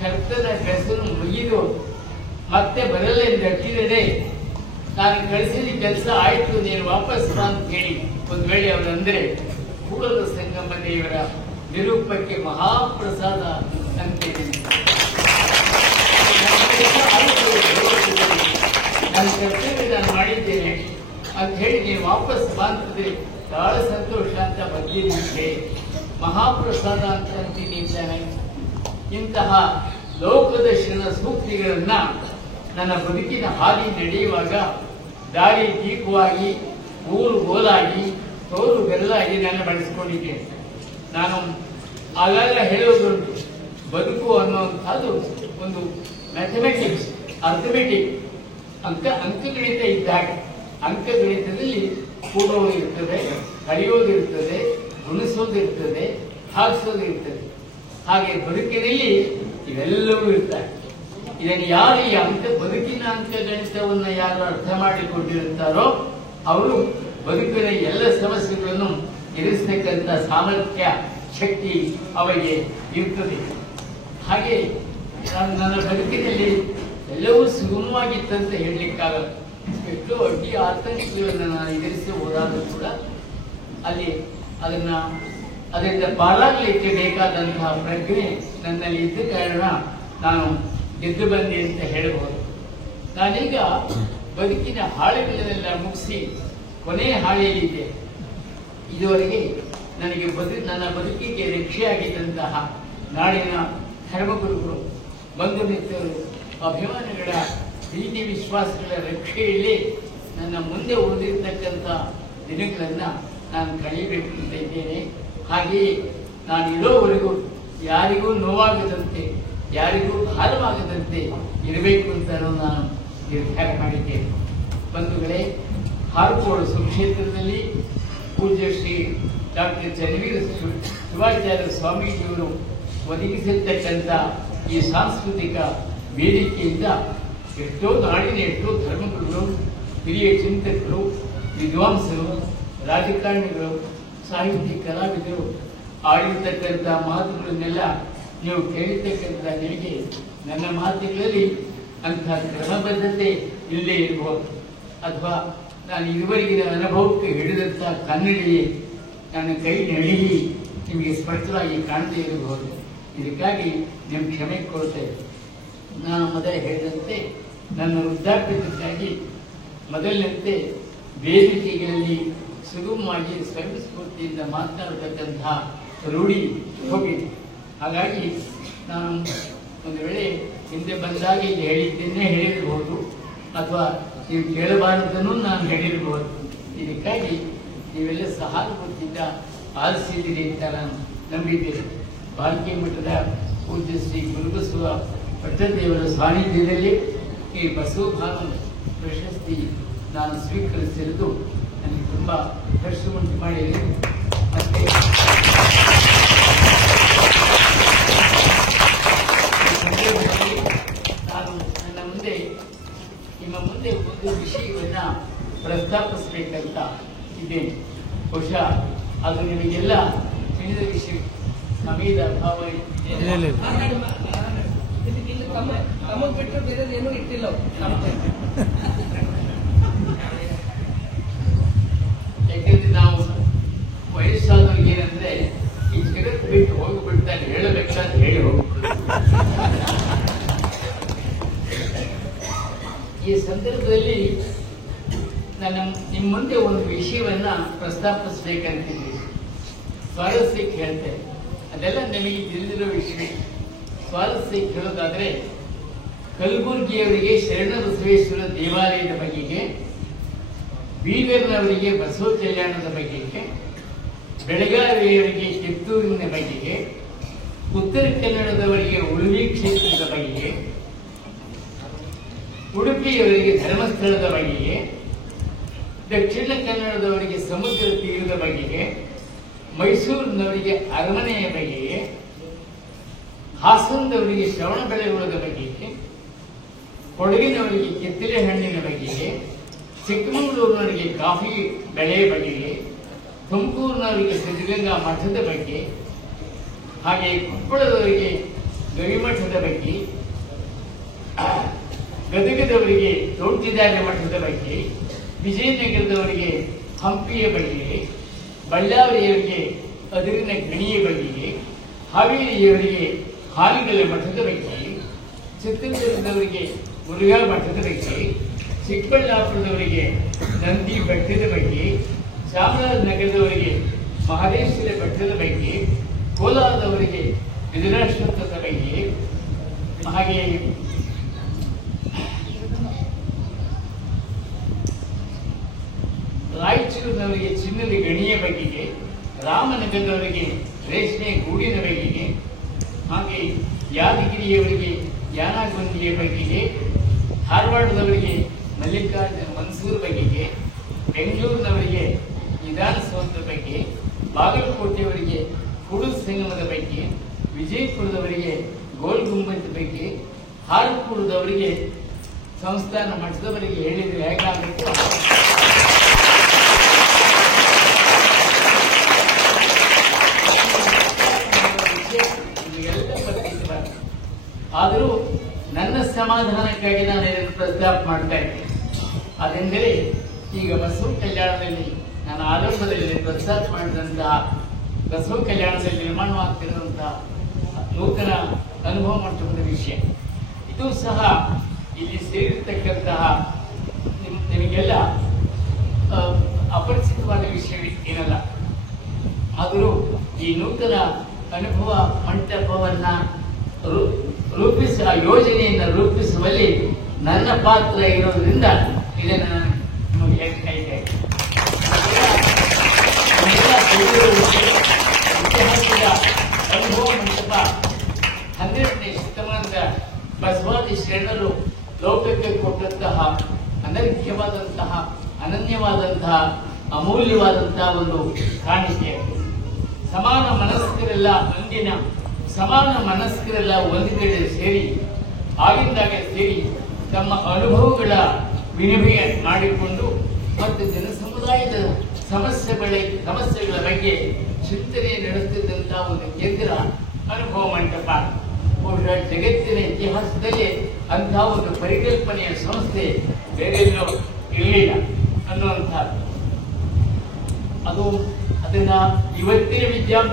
ಕರ್ತನ ಹೆಸರು ಮುಗಿದು ಮತ್ತೆ ಬರಲ್ಲ ಎಂದು ಅಟ್ಟಿದೆಡೆ ನಾನು ಕಳಿಸಿದ ಕೆಲಸ ಆಯ್ತು, ನೀನು ವಾಪಸ್ ಬಾ ಅಂತ ಹೇಳಿ ಒಂದು ವೇಳೆ ಅವರಂದ್ರೆ ಕೂಡಲ ಸಂಗಮ ದೇವರ ನಿರೂಪಕ್ಕೆ ಮಹಾಪ್ರಸಾದ ಅಂತೇಳಿ ನನ್ನ ಕರ್ತವ್ಯ ನಾನು ಮಾಡಿದ್ದೇನೆ ಅಂತ ಹೇಳಿ ನೀವು ವಾಪಸ್ ಬಂದಿದ್ರೆ ಬಹಳ ಸಂತೋಷ ಅಂತ ಬಂದಿದ್ದೆ. ಮಹಾಪ್ರಸಾದ ಅಂತ ಅಂತೀನಿ ಇದ್ದಾನೆ. ಇಂತಹ ಲೋಕದರ್ಶನ ಸೂಕ್ತಿಗಳನ್ನ ನನ್ನ ಬದುಕಿನ ಹಾದಿ ನಡೆಯುವಾಗ ದಾರಿ ದೀಪವಾಗಿ, ಊರು ಗೋಲಾಗಿ, ತೋರು ಬೆರಳಾಗಿ ನಾನು ಬಳಸಿಕೊಂಡಿದ್ದೇನೆ. ನಾನು ಆಗಾಗ ಹೇಳೋದುಂಟು, ಬದುಕು ಅನ್ನುವಂಥದ್ದು ಒಂದು ಮ್ಯಾಥಮೆಟಿಕ್ಸ್, ಅರ್ಥಮೆಟಿಕ್, ಅಂಕಗಣಿತ ಇದ್ದಾಗ. ಅಂಕಗಣಿತದಲ್ಲಿ ಕೂಡೋದಿರ್ತದೆ, ಕಳೆಯೋದಿರ್ತದೆ, ಗುಣಿಸೋದಿರ್ತದೆ, ಹಾಕಿಸೋದಿರ್ತದೆ. ಹಾಗೆ ಬದುಕಿನಲ್ಲಿ ಇವೆಲ್ಲವೂ ಇರ್ತವೆ. ಇದನ್ನು ಯಾರು ಈ ಬದುಕಿನ ಅಂಕಗಣಿತವನ್ನು ಯಾರು ಅರ್ಥ ಮಾಡಿಕೊಂಡಿರುತ್ತಾರೋ ಅವರು ಬದುಕಿನ ಎಲ್ಲ ಸಮಸ್ಯೆಗಳನ್ನು ಎದುರಿಸತಕ್ಕಂಥ ಸಾಮರ್ಥ್ಯ, ಶಕ್ತಿ ಅವರಿಗೆ ಇರ್ತದೆ. ಹಾಗೆ ನನ್ನ ಬದುಕಿನಲ್ಲಿ ಎಲ್ಲವೂ ಸುಗಮವಾಗಿತ್ತಂತ ಹೇಳಲಿಕ್ಕಾಗಲ್ಲ. ಎಷ್ಟೋ ಅಡ್ಡಿ ಆತಂಕಗಳನ್ನು ನಾನು ಎದುರಿಸಿ ಹೋದಾಗಲೂ ಕೂಡ ಅಲ್ಲಿ ಅದರಿಂದ ಪಾರಾಗಲಿಕ್ಕೆ ಬೇಕಾದಂತಹ ಪ್ರಜ್ಞೆ ನನ್ನಲ್ಲಿ ಇದ್ದ ಕಾರಣ ನಾನು ಗೆದ್ದು ಬಂದೆ ಅಂತ ಹೇಳಬಹುದು. ನಾನೀಗ ಬದುಕಿನ ಹಾಳೆಗಳನ್ನೆಲ್ಲ ಮುಗಿಸಿ ಕೊನೆಯ ಹಾಳೆಯಲ್ಲಿದ್ದೆ. ಇದುವರೆಗೆ ನನಗೆ ನನ್ನ ಬದುಕಿಗೆ ರಕ್ಷೆಯಾಗಿದ್ದಂತಹ ನಾಡಿನ ಧರ್ಮಗುರುಗಳು, ಬಂಧು ಮಿತ್ರರು, ಅಭಿಮಾನಿಗಳ ಪ್ರೀತಿ ವಿಶ್ವಾಸಗಳ ರಕ್ಷೆಯಲ್ಲಿ ನನ್ನ ಮುಂದೆ ಉಳಿದಿರ್ತಕ್ಕಂಥ ದಿನಗಳನ್ನ ನಾನು ಕಳೆಯಬೇಕು ಅಂತ ಇದ್ದೇನೆ. ಹಾಗೆಯೇ ನಾನು ಇರೋವರೆಗೂ ಯಾರಿಗೂ ನೋವಾಗದಂತೆ, ಯಾರಿಗೂ ಭಾರವಾಗದಂತೆ ಇರಬೇಕು ಅಂತ ನಾನು ನಿರ್ಧಾರ ಮಾಡಿದ್ದೇನೆ. ಬಂಧುಗಳೇ, ಹಾರ್ಕೋಡು ಸುಕ್ಷೇತ್ರದಲ್ಲಿ ಪೂಜ್ಯ ಶ್ರೀ ಡಾಕ್ಟರ್ ಜನವೀರ ಶಿವಾಚಾರ್ಯ ಸ್ವಾಮೀಜಿಯವರು ಒದಗಿಸಿರ್ತಕ್ಕಂಥ ಈ ಸಾಂಸ್ಕೃತಿಕ ವೇದಿಕೆಯಿಂದ ಎಷ್ಟೋ ನಾಡಿನ ಎಷ್ಟೋ ಧರ್ಮಗುರುಗಳು, ಹಿರಿಯ ಚಿಂತಕರು, ವಿದ್ವಾಂಸರು, ರಾಜಕಾರಣಿಗಳು, ಸಾಹಿತ್ಯ ಕಲಾವಿದರು ಆಡಿರ್ತಕ್ಕಂಥ ಮಾತುಗಳನ್ನೆಲ್ಲ ನೀವು ಕೇಳಿರ್ತಕ್ಕಂಥ ನಿಮಗೆ ನನ್ನ ಮಾತುಗಳಲ್ಲಿ ಅಂತಹ ಕ್ರಮಬದ್ಧತೆ ಇಲ್ಲೇ ಇರಬಹುದು. ಅಥವಾ ನಾನು ಇದುವರೆಗಿನ ಅನುಭವಕ್ಕೆ ಹಿಡಿದಂಥ ಕನ್ನಡಿಯೇ ನನ್ನ ಕೈ ನಡಿಲಿ ನಿಮಗೆ ಸ್ಪಷ್ಟವಾಗಿ ಕಾಣದೇ ಇರಬಹುದು. ಇದಕ್ಕಾಗಿ ನಿಮ್ಮ ಕ್ಷಮೆ ಕೊಡ್ತೇವೆ. ನಾನು ಮೊದಲೇ ಹೇಳಿದಂತೆ ನನ್ನ ವೃದ್ಧಾಪ್ಯಕ್ಕಾಗಿ ಮೊದಲಿನಂತೆ ವೇದಿಕೆಗಳಲ್ಲಿ ಸುಗಮವಾಗಿ ಸ್ವಯಂ ಸ್ಫೂರ್ತಿಯಿಂದ ಮಾತನಾಡತಕ್ಕಂತಹ ರೂಢಿ ಹೋಗಿದೆ. ಹಾಗಾಗಿ ನಾನು ಒಂದು ವೇಳೆ ಹಿಂದೆ ಬಂದಾಗ ಇಲ್ಲಿ ಹೇಳಿದ್ದನ್ನೇ ಹೇಳಿರಬಹುದು, ಅಥವಾ ನೀವು ಕೇಳಬಾರದನ್ನು ನಾನು ಹೇಳಿರಬಹುದು. ಇದಕ್ಕಾಗಿ ನೀವೆಲ್ಲ ಸಹಾನುಭೂತಿಯಿಂದ ಆಲಿಸಿದ್ದೀರಿ ಅಂತ ನಾನು ನಂಬಿದ್ದೇನೆ. ಬಾಲ್ಕಿ ಮಠದ ಪೂಜ್ಯ ಶ್ರೀ ಗುರುಬಸವ ಪಟ್ಟದೇವರ ಸಾನ್ನಿಧ್ಯದಲ್ಲಿ ಈ ಬಸವಭಾನು ಪ್ರಶಸ್ತಿ ನಾನು ಸ್ವೀಕರಿಸಿರುವುದು ನನಗೆ ತುಂಬಾ ಹರ್ಷವುಂಟು ಮಾಡಿದೆ. ಮತ್ತೆ ನಾನು ನಿಮ್ಮ ಮುಂದೆ ಒಂದು ವಿಷಯವನ್ನ ಪ್ರಸ್ತಾಪಿಸಬೇಕಂತ ಇದ್ದೇನೆ. ಬಹುಶಃ ಅದು ನಿಮಗೆಲ್ಲ ತಿಳಿದ ವಿಷಯ. ಸಮಯದ ಅಭಾವ ತಮಗೆ ಬಿಟ್ಟರೆ ಬೇರೆ ಏನೂ ಇಟ್ಟಿಲ್ಲ. ಬಿಟ್ಟು ಹೋಗಿಬಿಡ್ತಾನೆ, ಹೇಳಬೇಕಂತ ಹೇಳಿ ಹೋಗ್ಬಿಡ್ತಾನೆ. ಈ ಸಂದರ್ಭದಲ್ಲಿ ನಾನು ನಿಮ್ಮ ಮುಂದೆ ಒಂದು ವಿಷಯವನ್ನ ಪ್ರಸ್ತಾಪಿಸಬೇಕಂತಿದ್ವಿ. ಸ್ವಾರಸ್ಯಕ್ಕೆ ಹೇಳ್ತೇನೆ, ಅದೆಲ್ಲ ನಮಗೆ ತಿಳಿದಿರೋ ವಿಷಯ. ಸ್ವಾರಸ್ಯಕ್ಕೆ ಹೇಳೋದಾದ್ರೆ, ಕಲಬುರಗಿಯವರಿಗೆ ಶರಣ ಬಸವೇಶ್ವರ ದೇವಾಲಯದ ಬಗೆಗೆ, ಬೀದರ್ನವರಿಗೆ ಬಸವ ಕಲ್ಯಾಣದ ಬಗೆಗೆ, ಬೆಳಗಾವಿಯವರಿಗೆ ಕಿತ್ತೂರಿನ ಬಗೆಗೆ, ಉತ್ತರ ಕನ್ನಡದವರಿಗೆ ಉಳುವಿ ಕ್ಷೇತ್ರದ ಬಗೆಗೆ, ಉಡುಪಿಯವರಿಗೆ ಧರ್ಮಸ್ಥಳದ ಬಗೆಗೆ, ದಕ್ಷಿಣ ಕನ್ನಡದವರಿಗೆ ಸಮುದ್ರ ತೀರದ ಬಗೆಗೆ, ಮೈಸೂರಿನವರಿಗೆ ಅರಮನೆಯ ಬಗೆಗೆ, ಹಾಸನದವರಿಗೆ ಶ್ರವಣಬೆಳಗೊಳದ ಬಗೆಗೆ, ಕೊಡಗಿನವರಿಗೆ ಕಿತ್ತಳೆ ಹಣ್ಣಿನ ಬಗೆಗೆ, ಚಿಕ್ಕಮಗಳೂರಿನವರಿಗೆ ಕಾಫಿ ಬೆಳೆಯ ಬಗೆಗೆ, ತುಮಕೂರಿನವರಿಗೆ ಸಿದ್ಧಗಂಗಾ ಮಠದ ಬಗ್ಗೆ, ಹಾಗೆ ಕೊಪ್ಪಳದವರಿಗೆ ಗವಿಮಠದ ಬಗ್ಗೆ, ಗದಗದವರಿಗೆ ತೋಂಟಿದಾರ್ಯ ಮಠದ ಬಗ್ಗೆ, ವಿಜಯನಗರದವರಿಗೆ ಹಂಪಿಯ ಬಗ್ಗೆ, ಬಳ್ಳಾರಿಯವರಿಗೆ ಅದಿರಿನ ಗಣಿಯ ಬಗೆಗೆ, ಹಾವೇರಿಯವರಿಗೆ ಹಾಲಿಗಲ ಮಠದ ಬಗ್ಗೆ, ಚಿತ್ರದುರ್ಗದವರಿಗೆ ಮುರುಘಾ ಮಠದ ಬಗ್ಗೆ, ಚಿಕ್ಕಬಳ್ಳಾಪುರದವರಿಗೆ ನಂದಿ ಬೆಟ್ಟದ ಬಗ್ಗೆ, ಚಾಮರಾಜನಗರದವರಿಗೆ ಮಹದೇಶ್ವರ ಬೆಟ್ಟದ ಬಗ್ಗೆ, ಕೋಲಾರದವರಿಗೆ ವಿದುರಾಶ್ವತ್ಥದ ಬಗ್ಗೆ, ಹಾಗೆ ರಾಯಚೂರಿನವರಿಗೆ ಚಿನ್ನದ ಗಣಿಯ ಬಗೆಗೆ, ರಾಮನಗರದವರಿಗೆ ರೇಷ್ಮೆ ಗೂಡಿನ ಬಗೆಗೆ, ಹಾಗೆ ಯಾದಗಿರಿಯವರಿಗೆ ಯಾನಗೊಂದಿಯ ಬಗೆಗೆ, ಧಾರವಾಡದವರಿಗೆ ಮಲ್ಲಿಕಾರ್ಜುನ ಮನ್ಸೂರ್ ಬಗೆಗೆ, ಬೆಂಗಳೂರಿನವರಿಗೆ ವಿಧಾನಸೌಧದ ಬಗ್ಗೆ, ಬಾಗಲಕೋಟೆಯವರಿಗೆ ಕುಡು ಸಂಗಮದ ಬಗ್ಗೆ, ವಿಜಯಪುರದವರಿಗೆ ಗೋಲ್ ಗುಂಬಜ್ ಬಗ್ಗೆ, ಹಾರ್ಪುರದವರಿಗೆ ಸಂಸ್ಥಾನ ಮಠದವರಿಗೆ ಹೇಳಿದ್ರೆ ಹೇಗಾಗಬೇಕು. ಆದರೂ ನನ್ನ ಸಮಾಧಾನಕ್ಕಾಗಿ ನಾನು ಇದನ್ನು ಪ್ರಸ್ತಾಪ ಮಾಡ್ತಾ ಇದ್ದೇನೆ. ಅದೆಂದರೆ, ಈಗ ಬಸವ ಕಲ್ಯಾಣದಲ್ಲಿ ನಾನು ಆರಂಭದಲ್ಲಿ ಪ್ರಸ್ತಾಪ ಮಾಡಿದಂತಹ ಬಸವ ಕಲ್ಯಾಣದಲ್ಲಿ ನಿರ್ಮಾಣವಾಗ್ತಿರುವಂತಹ ನೂತನ ಅನುಭವ ಮಂಟಪದ ವಿಷಯ, ಇದು ಸಹ ಇಲ್ಲಿ ಸೇರಿರ್ತಕ್ಕಂತಹ ನಿಮಗೆಲ್ಲ ಅಪರಿಚಿತವಾದ ವಿಷಯ ಏನಲ್ಲ. ಆದರೂ ಈ ನೂತನ ಅನುಭವ ಮಂಟಪವನ್ನ ಯೋಜನೆಯನ್ನು ರೂಪಿಸುವಲ್ಲಿ ನನ್ನ ಪಾತ್ರ ಇರೋದ್ರಿಂದ ಇದನ್ನು ನಾನು ನಿಮಗೆ ಹೇಳ್ತಾ ಇದ್ದೇನೆ. ಅನುಭವ ಮಂಟಪ 12ನೇ ಶತಮಾನದ ಬಸವಾದಿ ಶರಣರು ಲೋಕಕ್ಕೆ ಕೊಟ್ಟಂತಹ ಅನರ್ಘ್ಯವಾದಂತಹ, ಅನನ್ಯವಾದಂತಹ, ಅಮೂಲ್ಯವಾದಂತಹ ಒಂದು ಕಾಣಿಕೆ. ಸಮಾನ ಮನಸ್ಕರೆಲ್ಲ ಒಂದು ಕಡೆ ಸೇರಿ, ಆಗಿಂದಾಗ ಸೇರಿ ತಮ್ಮ ಅನುಭವಗಳ ವಿನಿಮಯ ಮಾಡಿಕೊಂಡು ಮತ್ತು ಜನಸಮುದಾಯದ ಸಮಸ್ಯೆಗಳ ಬಗ್ಗೆ ಚಿಂತನೆ ನಡೆಸುತ್ತಿದ್ದಂತಹ ಒಂದು ಕೇಂದ್ರ ಅನುಭವ ಮಂಟಪ. ಬಹುಶಃ ಜಗತ್ತಿನ ಇತಿಹಾಸದಲ್ಲಿ ಅಂತಹ ಒಂದು ಪರಿಕಲ್ಪನೆಯ ಸಂಸ್ಥೆ ಬೇರೆಲ್ಲೋ ಇರಲಿಲ್ಲ ಅನ್ನುವಂಥದ್ದು. ಅದನ್ನ ಇವತ್ತಿನ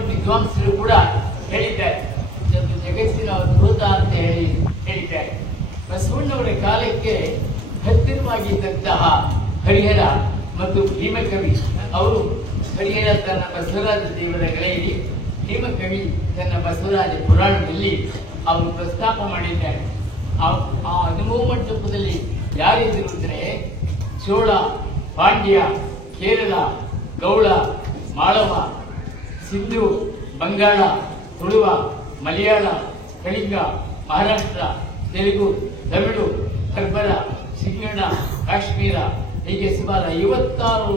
ವಿದ್ವಾಂಸರು ಕೂಡ ಹೇಳಿದ್ದಾರೆ, ಜಗತ್ತಿನ ಅದ್ಭುತ ಅಂತ ಹೇಳಿದ್ದಾರೆ. ಬಸವಣ್ಣವರ ಕಾಲಕ್ಕೆ ಹತ್ತಿರವಾಗಿದ್ದಂತಹ ಹರಿಹರ ಮತ್ತು ಭೀಮಕವಿ ಅವರು, ಹರಿಹರ ತನ್ನ ಬಸವರಾಜ ದೇವರ ಗೆಳೆಯರಿ, ಭೀಮಕವಿ ತನ್ನ ಬಸವರಾಜ ಪುರಾಣದಲ್ಲಿ ಅವರು ಪ್ರಸ್ತಾಪ ಮಾಡಿದ್ದಾರೆ. ಆ ಅನುಭವ ಮಂಟಪದಲ್ಲಿ ಯಾರಿದ್ರು ಅಂದ್ರೆ ಚೋಳ, ಪಾಂಡ್ಯ, ಕೇರಳ, ಗೌಳ, ಮಾಳವ, ಸಿಂಧು, ಬಂಗಾಳ, ತುಳುವ, ಮಲಯಾಳ, ಕಳಿಂಗ, ಮಹಾರಾಷ್ಟ್ರ, ತೆಲುಗು, ತಮಿಳು, ಕರ್ಬರ, ಸಿಂಗಣ, ಕಾಶ್ಮೀರ, ಹೀಗೆ ಸುಮಾರು 56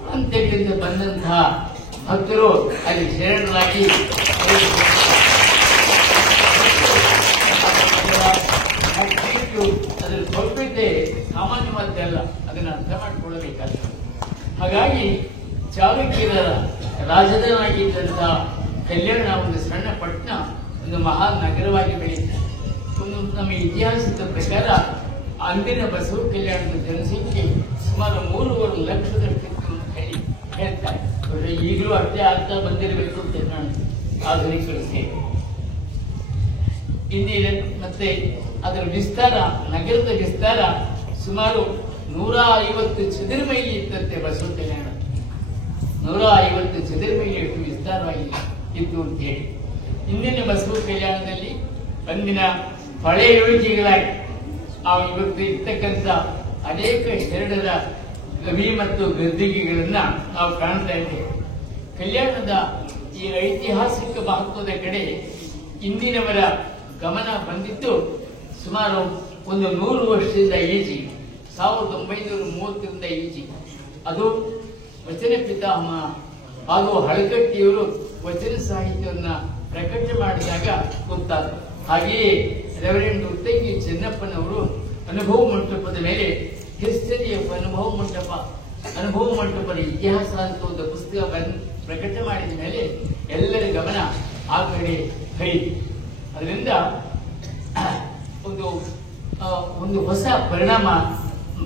ಪ್ರಾಂತ್ಯಗಳಿಂದ ಬಂದಂತಹ ಭಕ್ತರು ಅಲ್ಲಿ ಶರಣರಾಗಿ ಅದರ ಭವ್ಯತೆ ಸಾಮಾನ್ಯವಾದ್ದಲ್ಲ, ಅದನ್ನು ಅರ್ಥ ಮಾಡಿಕೊಳ್ಳಬೇಕಾಗ್ತದೆ. ಹಾಗಾಗಿ ಚಾಲುಕ್ಯರ ರಾಜಧಾನಿಯಾಗಿದ್ದಂತಹ ಕಲ್ಯಾಣ ಒಂದು ಸಣ್ಣ ಪಟ್ಟಣ, ಒಂದು ಮಹಾನ್ ನಗರವಾಗಿ ಬೆಳೆಯಿತು. ನಮ್ಮ ಇತಿಹಾಸದ ಪ್ರಕಾರ ಅಂದಿನ ಬಸವ ಕಲ್ಯಾಣದ ಜನಸಂಖ್ಯೆ ಸುಮಾರು 3.5 ಲಕ್ಷದಷ್ಟಿತ್ತು ಅಂತ ಹೇಳ್ತಾರೆ. ಈಗಲೂ ಅಷ್ಟೇ ಆಗ್ತಾ ಬಂದಿರಬೇಕು ಅಂತ ನಾನು ಆಧುನಿಕರು ಸೇರಿ ಇಂದಿನ ಮತ್ತೆ ಅದರ ವಿಸ್ತಾರ, ನಗರದ ವಿಸ್ತಾರ ಸುಮಾರು 150 ಚದುರ ಮೈಲಿ ಇತ್ತಂತೆ. ಬಸವ ಕಲ್ಯಾಣ 150 ಚದುರ ಮೈಲಿಯಷ್ಟು ವಿಸ್ತಾರವಾಗಿ ಇತ್ತು ಅಂತ ಹೇಳಿ. ಇಂದಿನ ಬಸವ ಕಲ್ಯಾಣದಲ್ಲಿ ಅಂದಿನ ಹಳೆ ಯೋಜಿಗಳಾಗಿ ಇವತ್ತು ಇರ್ತಕ್ಕಂಥ ಅನೇಕ ಶರಣರ ಗವಿ ಮತ್ತು ಗದ್ದಿಗೆಗಳನ್ನ ನಾವು ಕಾಣ್ತಾ ಇದ್ದೇವೆ. ಕಲ್ಯಾಣದ ಈ ಐತಿಹಾಸಿಕ ಮಹತ್ವದ ಕಡೆ ಇಂದಿನವರ ಗಮನ ಬಂದಿದ್ದು ಸುಮಾರು ಒಂದು 100 ವರ್ಷದಿಂದ ಈಚೆಗೆ, 1930ರಿಂದ ಈಚೆಗೆ. ಅದು ವಚನ ಪಿತಾಮಹ ಹಾಗೂ ಹಳಕಟ್ಟಿಯವರು ವಚನ ಸಾಹಿತ್ಯವನ್ನ ಪ್ರಕಟ ಮಾಡಿದಾಗ ಗೊತ್ತಾದ. ಹಾಗೆಯೇ ರೆವರೆಂಡ್ ಉತ್ತಂಗಿ ಚೆನ್ನಪ್ಪನವರು ಅನುಭವ ಮಂಟಪದ ಮೇಲೆ ಹಿಸ್ಟರಿ ಆಫ್ ಅನುಭವ ಮಂಟಪದ ಇತಿಹಾಸ ಅಂತ ಒಂದು ಪುಸ್ತಕ ಪ್ರಕಟ ಮಾಡಿದ ಮೇಲೆ ಎಲ್ಲರ ಗಮನ ಆ ಕಡೆ ಹರಿಯಿತು. ಅದರಿಂದ ಒಂದು ಹೊಸ ಪರಿಣಾಮ,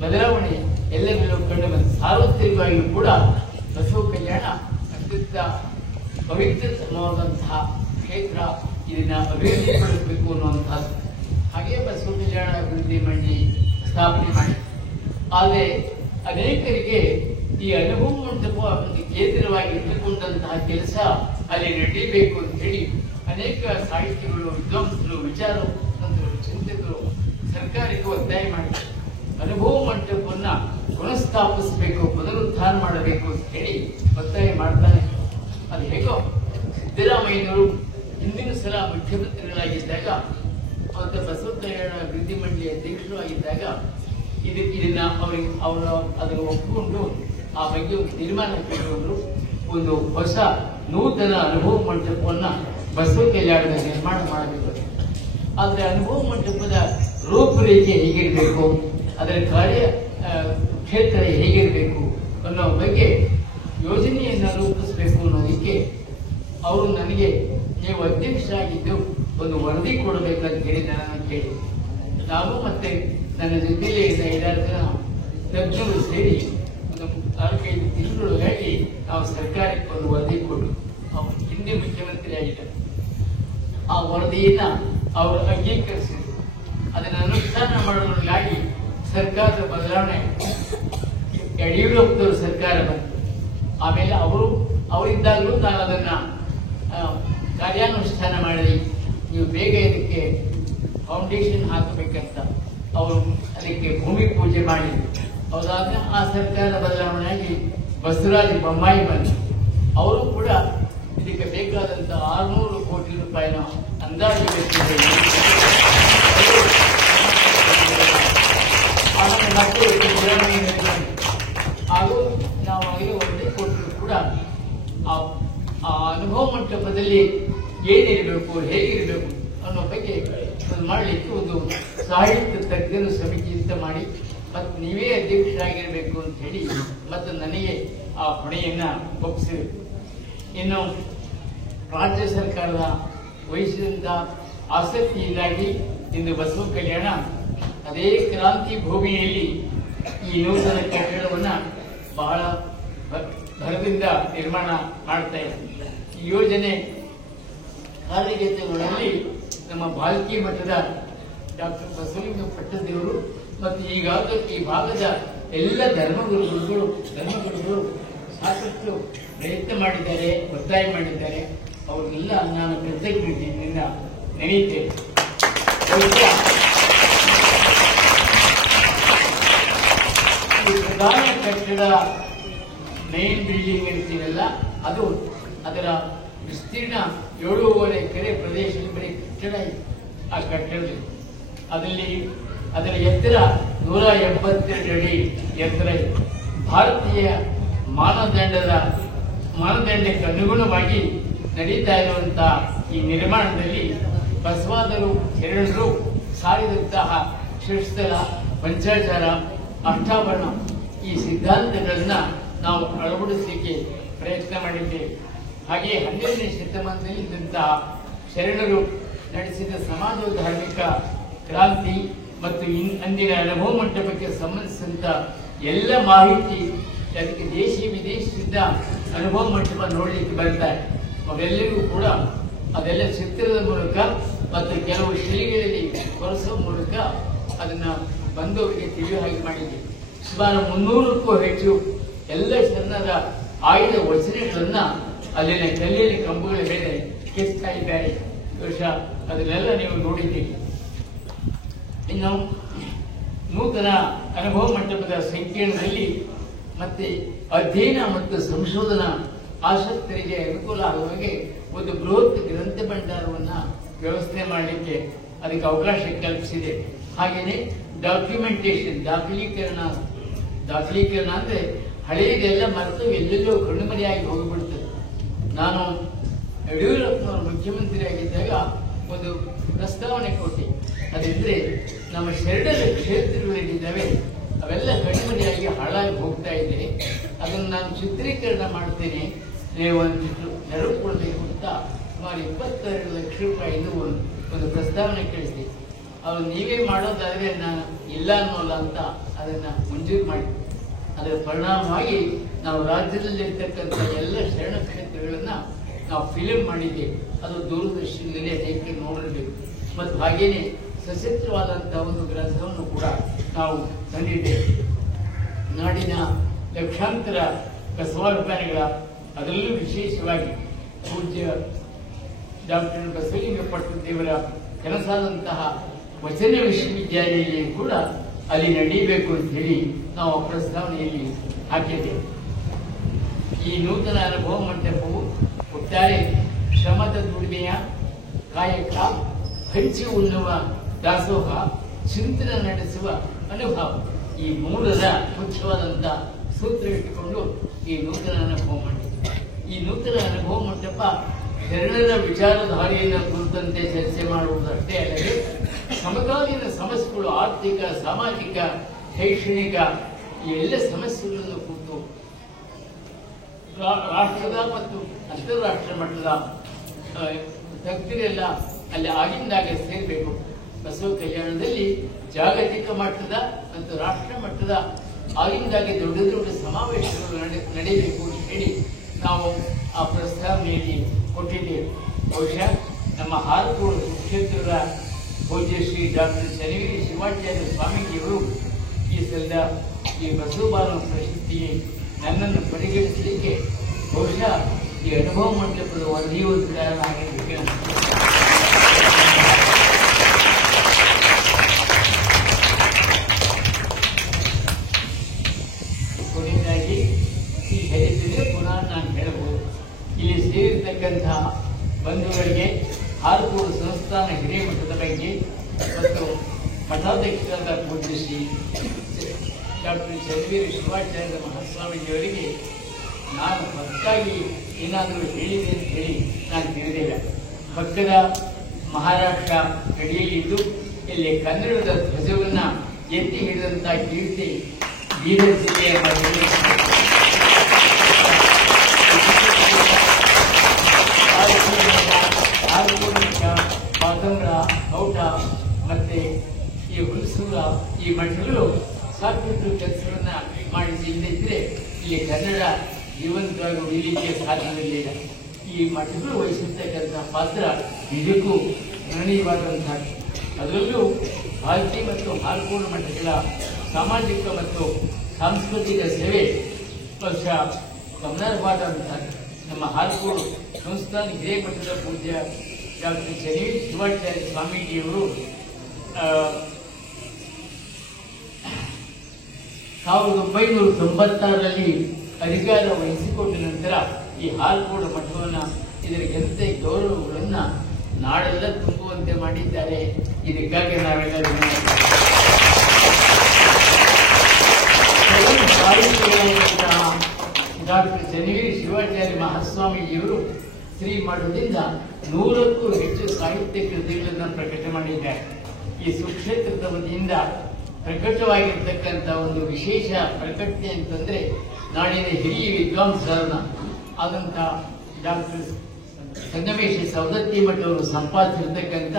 ಬದಲಾವಣೆ ಎಲ್ಲರಲ್ಲೂ ಕಂಡು ಬಂದ. ಸಾರ್ವತ್ರಿಕವಾಗಿಯೂ ಕೂಡ ಬಸವ ಕಲ್ಯಾಣ ಅತ್ಯಂತ ಪವಿತ್ರತಮವಾದಂತಹ ಕ್ಷೇತ್ರ. ಇದನ್ನ ಅಭಿವೃದ್ಧಿಪಡಿಸಬೇಕು ಅನ್ನುವಂಥದ್ದು. ಹಾಗೆ ಬಸವ ಕಲ್ಯಾಣ ಅಭಿವೃದ್ಧಿ ಮಂಡಳಿ ಸ್ಥಾಪನೆ ಮಾಡಿ, ಆದರೆ ಅನೇಕರಿಗೆ ಈ ಅನುಭವ ಮಂಟಪ ಒಂದು ಕೇಂದ್ರವಾಗಿ ಇಟ್ಟುಕೊಂಡಂತಹ ಕೆಲಸ ಅಲ್ಲಿ ನಡೆಯಬೇಕು ಅಂತ ಹೇಳಿ ಅನೇಕ ಸಾಹಿತಿಗಳು, ವಿದ್ವಾಂಸರು, ವಿಚಾರವಂತರು, ಚಿಂತಕರು ಸರ್ಕಾರಕ್ಕೆ ಒತ್ತಾಯ ಮಾಡಿದ್ದಾರೆ. ಅನುಭವ ಮಂಟಪವನ್ನ ಪುನಃಸ್ಥಾಪಿಸಬೇಕು, ಪುನರುದ್ಧಾರ ಮಾಡಬೇಕು ಅಂತ ಹೇಳಿ ಒತ್ತಾಯ ಮಾಡ್ತಾನೆ. ಅದು ಹೇಗೋ ಸಿದ್ದರಾಮಯ್ಯನವರು ಹಿಂದಿನ ಸಲ ಮುಖ್ಯಮಂತ್ರಿಗಳಾಗಿದ್ದಾಗ ಮತ್ತು ಬಸವ ಕಲ್ಯಾಣ ಅಭಿವೃದ್ಧಿ ಮಂಡಳಿ ಅಧ್ಯಕ್ಷರು ಆಗಿದ್ದಾಗ ಇದನ್ನ ಅವರು ಅದನ್ನು ಒಪ್ಪಿಕೊಂಡು ಆ ಬಗ್ಗೆ ಒಂದು ತೀರ್ಮಾನ ಕೈಗೊಂಡ್ರು. ಒಂದು ಹೊಸ ನೂತನ ಅನುಭವ ಮಂಟಪವನ್ನ ಬಸವ ಕಲ್ಯಾಣದ ನಿರ್ಮಾಣ ಮಾಡಬೇಕು. ಆದರೆ ಅನುಭವ ಮಂಟಪದ ರೂಪರೇಖೆ ಹೇಗಿರಬೇಕು, ಅದರ ಕಾರ್ಯ ಕ್ಷೇತ್ರ ಹೇಗಿರಬೇಕು ಅನ್ನೋ ಬಗ್ಗೆ ಯೋಜನೆಯನ್ನು ರೂಪಿಸಬೇಕು ಅನ್ನೋದಕ್ಕೆ ಅವರು ನನಗೆ ನೀವು ಅಧ್ಯಕ್ಷರಾಗಿದ್ದು ಒಂದು ವರದಿ ಕೊಡಬೇಕಂತ ಹೇಳಿ ನಾನು ಕೇಳಿ, ನಾನು ಮತ್ತೆ ನನ್ನ ಜೊತೆಯಲ್ಲೇ ಇದ್ದ 5 ಜನ ತಜ್ಞರು ಸೇರಿ ಒಂದು 4-5 ತಿಂಗಳು ಹೇಳಿ ನಾವು ಸರ್ಕಾರಕ್ಕೆ ಒಂದು ವರದಿ ಕೊಟ್ಟು, ಅವರು ಹಿಂದೆ ಮುಖ್ಯಮಂತ್ರಿ ಆಗಿದ್ದಾರೆ. ಆ ವರದಿಯನ್ನ ಅವರು ಅಂಗೀಕರಿಸಿದರು. ಅದನ್ನು ಅನುಷ್ಠಾನ ಮಾಡೋದ್ರಾಗಿ ಸರ್ಕಾರದ ಬದಲಾವಣೆ, ಯಡಿಯೂರಪ್ಪನವರು ಸರ್ಕಾರ ಬಂತು. ಆಮೇಲೆ ಅವರಿದ್ದಾಗಲೂ ನಾನು ಅದನ್ನ ಕಾರ್ಯಾನುಷ್ಠಾನ ಮಾಡಿ ನೀವು ಬೇಗ ಇದಕ್ಕೆ ಫೌಂಡೇಶನ್ ಹಾಕಬೇಕಂತ ಅವರು ಅದಕ್ಕೆ ಭೂಮಿ ಪೂಜೆ ಮಾಡಿದ್ರು. ಅದಾದ ಆ ಸರ್ಕಾರ ಬದಲಾವಣೆಯಾಗಿ ಬಸವರಾಜ ಬೊಮ್ಮಾಯಿ ಬಂದರು. ಅವರು ಕೂಡ ಇದಕ್ಕೆ ಬೇಕಾದಂತ 600 ಕೋಟಿ ರೂಪಾಯಿನ ಅಂದಾಜು ಆಮೇಲೆ ಮತ್ತೆ ಹಾಗೂ ನಾವು ಆಗಲೇ ವರದಿ ಕೊಟ್ಟರು ಕೂಡ ಆ ಅನುಭವ ಮಂಟಪದಲ್ಲಿ ಏನಿರಬೇಕು, ಹೇಗಿರಬೇಕು ಅನ್ನೋ ಬಗ್ಗೆ ಮಾಡಲಿಕ್ಕೆ ಒಂದು ಸಾಹಿತ್ಯ ತಜ್ಞರು ಸಮಿತಿ ಅಂತ ಮಾಡಿ ಮತ್ತು ನೀವೇ ಅಧ್ಯಕ್ಷರಾಗಿರಬೇಕು ಅಂತ ಹೇಳಿ ಮತ್ತು ನನಗೆ ಆ ಹೊಣೆಯನ್ನ ಒಪ್ಪಿಸಬೇಕು. ಇನ್ನು ರಾಜ್ಯ ಸರ್ಕಾರದ ವಹಿಸಿದಂತ ಆಸಕ್ತಿಯಿಂದಾಗಿ ಇಂದು ಬಸವ ಕಲ್ಯಾಣ ಅದೇ ಕ್ರಾಂತಿ ಭೂಮಿಯಲ್ಲಿ ಈ ನೂತನ ಕಟ್ಟಡವನ್ನ ಬಹಳ ಭರದಿಂದ ನಿರ್ಮಾಣ ಮಾಡ್ತಾ ಇದೆ. ಈ ಯೋಜನೆ ಕಾರ್ಯಗತಗಳಲ್ಲಿ ನಮ್ಮ ಬಾಲ್ಕಿ ಮಠದ ಡಾಕ್ಟರ್ ಬಸವಲಿಂಗ ಪಟ್ಟದೇವರು ಮತ್ತು ಈಗಾಗಲೇ ಈ ಭಾಗದ ಎಲ್ಲ ಧರ್ಮಗುರುಗಳು ಸಾಕಷ್ಟು ಪ್ರಯತ್ನ ಮಾಡಿದ್ದಾರೆ, ಒತ್ತಾಯ ಮಾಡಿದ್ದಾರೆ. ಅವ್ರಿಗೆಲ್ಲ ನಾನು ಕೃತಜ್ಞತೆಯಿಂದ ನೆನೆಯುತ್ತೇನೆ. ಈ ಪ್ರಧಾನ ಕಟ್ಟಡ ಮೇನ್ ಬಿಲ್ಡಿಂಗ್ ಇರ್ತೀವಲ್ಲ, ಅದು ಅದರ ವಿಸ್ತೀರ್ಣ 7.5 ಎಕರೆ ಪ್ರದೇಶದಲ್ಲಿ ಬರೀ ಕಟ್ಟಡ ಇದೆ. ಆ ಕಟ್ಟಡದಲ್ಲಿ ಅದರ ಎತ್ತರ 182 ಅಡಿ ಎತ್ತರ ಇದೆ. ಭಾರತೀಯ ಮಾನದಂಡಕ್ಕೆ ಅನುಗುಣವಾಗಿ ನಡೀತಾ ಇರುವಂತಹ ಈ ನಿರ್ಮಾಣದಲ್ಲಿ ಬಸವಾದರು ಶರಣರು ಸಾರಿದಂತಹ ಷಟ್ಸ್ಥಲ, ಪಂಚಾಚಾರ, ಅಷ್ಟಾಭರಣ ಈ ಸಿದ್ಧಾಂತಗಳನ್ನ ನಾವು ಅಳವಡಿಸಲಿಕ್ಕೆ ಪ್ರಯತ್ನ ಮಾಡಿದ್ದೇವೆ. ಹಾಗೆಯೇ 12ನೇ ಶತಮಾನದಲ್ಲಿ ಇದ್ದಂತಹ ಶರಣರು ನಡೆಸಿದ ಸಮಾಜ ಧಾರ್ಮಿಕ ಕ್ರಾಂತಿ ಮತ್ತು ಅಂದಿನ ಅನುಭವ ಮಂಟಪಕ್ಕೆ ಸಂಬಂಧಿಸಿದಂತ ಎಲ್ಲ ಮಾಹಿತಿ ಅದಕ್ಕೆ ದೇಶಿ ವಿದೇಶದಿಂದ ಅನುಭವ ಮಂಟಪ ನೋಡಲಿಕ್ಕೆ ಬರ್ತಾರೆ. ಅವರೆಲ್ಲರಿಗೂ ಕೂಡ ಅದೆಲ್ಲ ಚಿತ್ರದ ಮೂಲಕ ಮತ್ತು ಕೆಲವು ಶಿಲೆಗಳಲ್ಲಿ ಕೊರೆಸುವ ಮೂಲಕ ಅದನ್ನ ಬಂದವರಿಗೆ ತಿಳಿಯುವ ಹಾಗೆ ಮಾಡಿದ್ವಿ. ಸುಮಾರು 300ಕ್ಕೂ ಹೆಚ್ಚು ಎಲ್ಲ ಶರಣರ ಆಯ್ದ ವಚನಗಳನ್ನ ಅಲ್ಲಿನ ಕಲ್ಲಿನ ಕಂಬಗಳ ಮೇಲೆ ಕೆತ್ತಾ ಇದ್ದಾರೆ. ಬಹುಶಃ ಅದನ್ನೆಲ್ಲ ನೀವು ನೋಡಿದ್ದೀರಿ. ಇನ್ನು ನೂತನ ಅನುಭವ ಮಂಟಪದ ಸಂಕೀರ್ಣದಲ್ಲಿ ಮತ್ತೆ ಅಧ್ಯಯನ ಮತ್ತು ಸಂಶೋಧನಾ ಆಸಕ್ತರಿಗೆ ಅನುಕೂಲ ಆಗುವ ಹಾಗೆ ಒಂದು ಬೃಹತ್ ಗ್ರಂಥ ಭಂಡಾರವನ್ನ ವ್ಯವಸ್ಥೆ ಮಾಡಲಿಕ್ಕೆ ಅದಕ್ಕೆ ಅವಕಾಶ ಕಲ್ಪಿಸಿದೆ. ಹಾಗೆಯೇ ಡಾಕ್ಯುಮೆಂಟೇಶನ್ ದಾಖಲೀಕರಣ ಅಂದ್ರೆ ಹಳೆಯದೆಲ್ಲ ಮರೆತು ಎಲ್ಲೆಲ್ಲೋ ಕಣ್ಮರೆಯಾಗಿ ಹೋಗಿಬಿಡ್ತದೆ. ನಾನು ಯಡಿಯೂರಪ್ಪನವರು ಮುಖ್ಯಮಂತ್ರಿಯಾಗಿದ್ದಾಗ ಒಂದು ಪ್ರಸ್ತಾವನೆ ಕೊಟ್ಟೆ. ಅതെಂದ್ರೆ ನಮ್ಮ ಶರಣರ ಕ್ಷೇತ್ರಗಳೇನಿದ್ದಾವೆ ಅವೆಲ್ಲ ಕಣ್ಮರೆಯಾಗಿ ಹಾಳಾಗಿ ಹೋಗ್ತಾ ಇದೆ. ಅದನ್ನು ನಾನು ಚಿತ್ರೀಕರಣ ಮಾಡ್ತೇನೆ, ನೀವು ಒಂದಿಷ್ಟು ನೆರವು ಕೊಡಬೇಕು ಅಂತ ಸುಮಾರು 22 ಲಕ್ಷ ರೂಪಾಯಿದು ಒಂದು ಪ್ರಸ್ತಾವನೆ ಕಳಿಸಿದೆ. ಅವ್ರು ನೀವೇ ಮಾಡೋದಾದ್ರೆ ನಾನು ಇಲ್ಲ ಅನ್ನೋಲ್ಲ ಅಂತ ಅದನ್ನ ಮಂಜೂರು ಮಾಡಿ, ಅದರ ಪರಿಣಾಮವಾಗಿ ನಾವು ರಾಜ್ಯದಲ್ಲಿರ್ತಕ್ಕಂಥ ಎಲ್ಲ ಶರಣ ಕ್ಷೇತ್ರಗಳನ್ನ ನಾವು ಫಿಲ್ಮ್ ಮಾಡಿದ್ದೇವೆ. ಅದು ದೂರದರ್ಶನದಲ್ಲಿ ಅದಕ್ಕೆ ನೋಡಬೇಕು. ಮತ್ತು ಹಾಗೇನೆ ಸಶಸ್ತ್ರವಾದಂತಹ ಒಂದು ಗ್ರಂಥವನ್ನು ಕೂಡ ನಾವು ತಂದಿದ್ದೇವೆ. ನಾಡಿನ ಲಕ್ಷಾಂತರ ಬಸವಾಭಿಮಾನಿಗಳ, ಅದರಲ್ಲೂ ವಿಶೇಷವಾಗಿ ಪೂಜ್ಯ ಡಾಕ್ಟರ್ ಬಸವಲಿಂಗಪಟ್ಟ ದೇವರ ಕೆಲಸದಂತಹ ವಚನ ವಿಶ್ವವಿದ್ಯಾಲಯ ಕೂಡ ಅಲ್ಲಿ ನಡೆಯಬೇಕು ಅಂತ ಹೇಳಿ ನಾವು ಆ ಪ್ರಸ್ತಾವನೆಯಲ್ಲಿ ಹಾಕಿದ್ದೇವೆ. ಈ ನೂತನ ಅನುಭವ ಮಂಟಪವು ಒಟ್ಟಾರೆ ಶ್ರಮದ ದುಡಿಮೆಯ ಕಾಯಕ, ಹಂಚಿ ಉಣ್ಣುವ ದಾಸೋಹ, ಚಿಂತನೆ ನಡೆಸುವ ಅನುಭವ, ಈ ಮೂರರ ಮುಖ್ಯವಾದಂತಹ ಸೂತ್ರ ಇಟ್ಟುಕೊಂಡು ಈ ನೂತನ ಅನುಭವ ಮಂಟಪ. ಈ ನೂತನ ಅನುಭವ ಮಂಟಪ ಶರಣರ ವಿಚಾರಧಾರೆಯನ್ನು ಕುರಿತಂತೆ ಚರ್ಚೆ ಮಾಡುವುದಷ್ಟೇ ಅಲ್ಲದೆ ಸಮಕಾಲೀನ ಸಮಸ್ಯೆಗಳು, ಆರ್ಥಿಕ, ಸಾಮಾಜಿಕ, ಶೈಕ್ಷಣಿಕ ಈ ಎಲ್ಲ ಸಮಸ್ಯೆಗಳನ್ನು ಕುರಿತು ರಾಷ್ಟ್ರದ ಮತ್ತು ಅಂತಾರಾಷ್ಟ್ರ ಮಟ್ಟದ ತಜ್ಞರೆಲ್ಲ ಅಲ್ಲಿ ಆಗಿಂದಾಗೆ ಸೇರಬೇಕು. ಬಸವ ಕಲ್ಯಾಣದಲ್ಲಿ ಜಾಗತಿಕ ಮಟ್ಟದ ಮತ್ತು ರಾಷ್ಟ್ರ ಮಟ್ಟದ ಆಗಿಂದಾಗೆ ದೊಡ್ಡ ದೊಡ್ಡ ಸಮಾವೇಶಗಳು ನಡೆಯಬೇಕು ಅಂತ ಹೇಳಿ ನಾವು ಆ ಪ್ರಸ್ತಾವನೆಯಲ್ಲಿ ಕೊಟ್ಟಿದ್ದೇವೆ. ಬಹುಶಃ ನಮ್ಮ ಹಾರಕೋಡು ಕ್ಷೇತ್ರದ ಪೂಜ್ಯ ಶ್ರೀ ಡಾಕ್ಟರ್ ಚನ್ನವೀರ ಶಿವಾಚಾರ್ಯ ಸ್ವಾಮೀಜಿಯವರು ಈ ಸಲದ ಈ ಬಸವಭಾನು ಪ್ರಶಸ್ತಿಗೆ ನನ್ನನ್ನು ಪರಿಗಣಿಸಲಿಕ್ಕೆ ಬಹುಶಃ ಈ ಅನುಭವ ಮಂಟಪದ ಒಂದೇ ಒಂದು ಕಾರಣ ಆಗಿರಬೇಕು. ಕೊನೆಯದಾಗಿ ಈ ಹೇಳಿದ್ರೆ ಪುನಃ ನಾನು ಹೇಳಬಹುದು. ಇಲ್ಲಿ ಸೇರಿರ್ತಕ್ಕಂತಹ ಬಂಧುಗಳಿಗೆ ಹಾರಕೋಡು ಸಂಸ್ಥಾನ ಹಿರೇಮಠದ ಬಗ್ಗೆ ಮತ್ತು ಮಠಾಧ್ಯಕ್ಷರಾದ ಪೂಜ್ಯ ಶ್ರೀ ಡಾಕ್ಟರ್ ಚನ್ನವೀರ ಶಿವಾಚಾರ್ಯ ಮಹಾಸ್ವಾಮೀಜಿಯವರಿಗೆ ನಾನು ಹೊಸದಾಗಿ ಏನಾದರೂ ಹೇಳಿದೆ ಅಂತ ಹೇಳಿ ನಾನು ತಿಳಿದಿಲ್ಲ. ಪಕ್ಕದ ಮಹಾರಾಷ್ಟ್ರ ಗಡಿಯಲ್ಲಿದ್ದು ಇಲ್ಲಿ ಕನ್ನಡದ ಧ್ವಜವನ್ನ ಎತ್ತಿ ಹಿಡಿದಂತಹ ಕೀರ್ತಿ ಬೀದರ್ ಜಿಲ್ಲೆಯ ಬಾಗಂಗ್ರ, ಔಟ ಮತ್ತೆ ಈ ಹುಣಸೂರ ಈ ಮಠಗಳು ಸಾಕಷ್ಟು ಕೆಲಸವನ್ನ ಮಾಡಿದ್ರೆ ಇಲ್ಲಿ ಕನ್ನಡ ಜೀವಂತವಾಗಿ ಉಳಿಲಿಕ್ಕೆ ಸಾಧ್ಯವಿಲ್ಲ. ಈ ಮಠಗಳು ವಹಿಸಿರ್ತಕ್ಕಂಥ ಪಾತ್ರ ನಿಜಕ್ಕೂ ಗಣನೀಯವಾದಂತಹ. ಅದರಲ್ಲೂ ಭಾರತಿ ಮತ್ತು ಹಾರಕೋಡು ಮಠಗಳ ಸಾಮಾಜಿಕ ಮತ್ತು ಸಾಂಸ್ಕೃತಿಕ ಸೇವೆ ಬಹುಶಃ ಗಮನಾರ್ಹವಾದಂತಹ. ನಮ್ಮ ಹಾರಕೋಡು ಸಂಸ್ಥಾನ ಹಿರೇಮಠದ ಪೂಜ್ಯ ಡಾಕ್ಟರ್ ಚನ್ನವೀರ ಶಿವಾಚಾರ್ಯ ಸ್ವಾಮೀಜಿಯವರು 1996ರಲ್ಲಿ ಅಧಿಕಾರ ವಹಿಸಿಕೊಂಡ ನಂತರ ಈ ಹಾರಕೋಡು ಮಠವನ್ನು ಇದರ ಜನತೆ ಗೌರವಗಳನ್ನ ನಾಡೆಲ್ಲ ತುಂಬುವಂತೆ ಮಾಡಿದ್ದಾರೆ. ಇದಕ್ಕಾಗಿ ನಾವೆಲ್ಲರೂ ಡಾಕ್ಟರ್ ಚನ್ನವೀರ ಶಿವಾಚಾರ್ಯ ಮಹಾಸ್ವಾಮೀಜಿಯವರು ಶ್ರೀಮಠದಿಂದ 100ಕ್ಕೂ ಹೆಚ್ಚು ಸಾಹಿತ್ಯ ಕೃತಿಗಳನ್ನು ಪ್ರಕಟ ಮಾಡಿದ್ದಾರೆ. ಈ ಸುಕ್ಷೇತ್ರದ ವತಿಯಿಂದ ಪ್ರಕಟವಾಗಿರ್ತಕ್ಕಂಥ ಒಂದು ವಿಶೇಷ ಪ್ರಕಟಣೆ ಅಂತಂದ್ರೆ ನಾಡಿನ ಹಿರಿಯ ವಿದ್ವಾಂಸರನ್ನ ಆದಂತಹ ಡಾಕ್ಟರ್ ಸಂಗಮೇಶ ಸವದತ್ತಿ ಮಠ ಅವರು ಸಂಪಾದಿಸಿರ್ತಕ್ಕಂಥ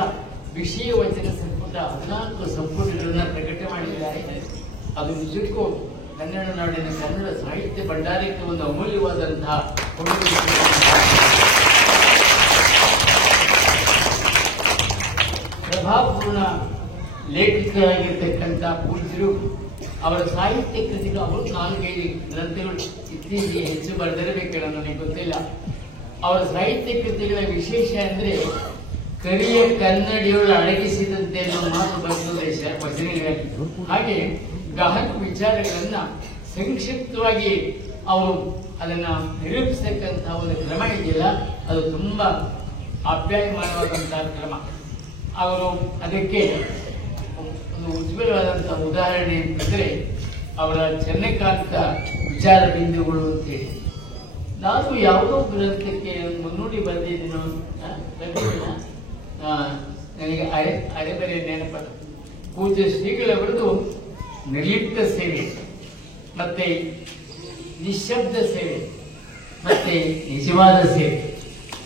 ವಿಷಯ ವಚನ ಸಂಪುಟ 14 ಸಂಪುಟಗಳನ್ನ ಪ್ರಕಟ ಮಾಡಿದ್ದಾರೆ. ಅದು ನಿಜಕ್ಕೂ ಕನ್ನಡ ನಾಡಿನ ಕನ್ನಡ ಸಾಹಿತ್ಯ ಭಂಡಾರಕ್ಕೆ ಒಂದು ಅಮೂಲ್ಯವಾದಂತಹ ಕೊಡುಗೆ. ಲೇಖಕರಾಗಿರ್ತಕ್ಕಂಥ ಪೂಜ್ಯರು. ಅವರ ಸಾಹಿತ್ಯ ಕೃತಿಗಳು ಅವರು 4-5 ಗ್ರಂಥಗಳು ಇತ್ತೀಚೆಗೆ ಹೆಚ್ಚು ಬರೆದಿರಬೇಕಲ್ಲ, ನನಗೆ ಗೊತ್ತಿಲ್ಲ. ಅವರ ಸಾಹಿತ್ಯ ಕೃತಿಗಳ ವಿಶೇಷ ಅಂದ್ರೆ ಕವಿಯ ಕನ್ನಡಿಯೊಳು ಅಡಗಿಸಿದಂತೆ ಅನ್ನೋ ಮಾತು ಬರ್ತದೆ ವಚನಗಳಲ್ಲಿ. ಹಾಗೆ ಗಹನ ವಿಚಾರಗಳನ್ನ ಸಂಕ್ಷಿಪ್ತವಾಗಿ ಅವರು ಅದನ್ನ ನಿರೂಪಿಸತಕ್ಕಂತಹ ಒಂದು ಕ್ರಮ ಇದೆಯಲ್ಲ, ಅದು ತುಂಬಾ ಆಪ್ಯಾಯಮಾನವಾದಂತಹ ಕ್ರಮ. ಅವರು ಅದಕ್ಕೆ ಒಂದು ಉಜ್ವಲವಾದಂತಹ ಉದಾಹರಣೆ ಅಂತಂದ್ರೆ ಅವರ ಚನ್ನಕಾಂತ ವಿಚಾರ ಬಿಂದುಗಳು ಅಂತೇಳಿ. ನಾನು ಯಾವುದೋ ಗ್ರಂಥಕ್ಕೆ ಮುನ್ನುಡಿ ಬರೆದಿದ್ದೀನೋ ನನಗೆ ಅರೆಬರೆ ನೆನಪಲ್ಲ. ಪೂಜ್ಯ ಶ್ರೀಗಳವರದು ನಿರ್ಲಿಪ್ತ ಸೇವೆ, ಮತ್ತೆ ನಿಶ್ಶಬ್ದ ಸೇವೆ, ಮತ್ತೆ ನಿಜವಾದ ಸೇವೆ,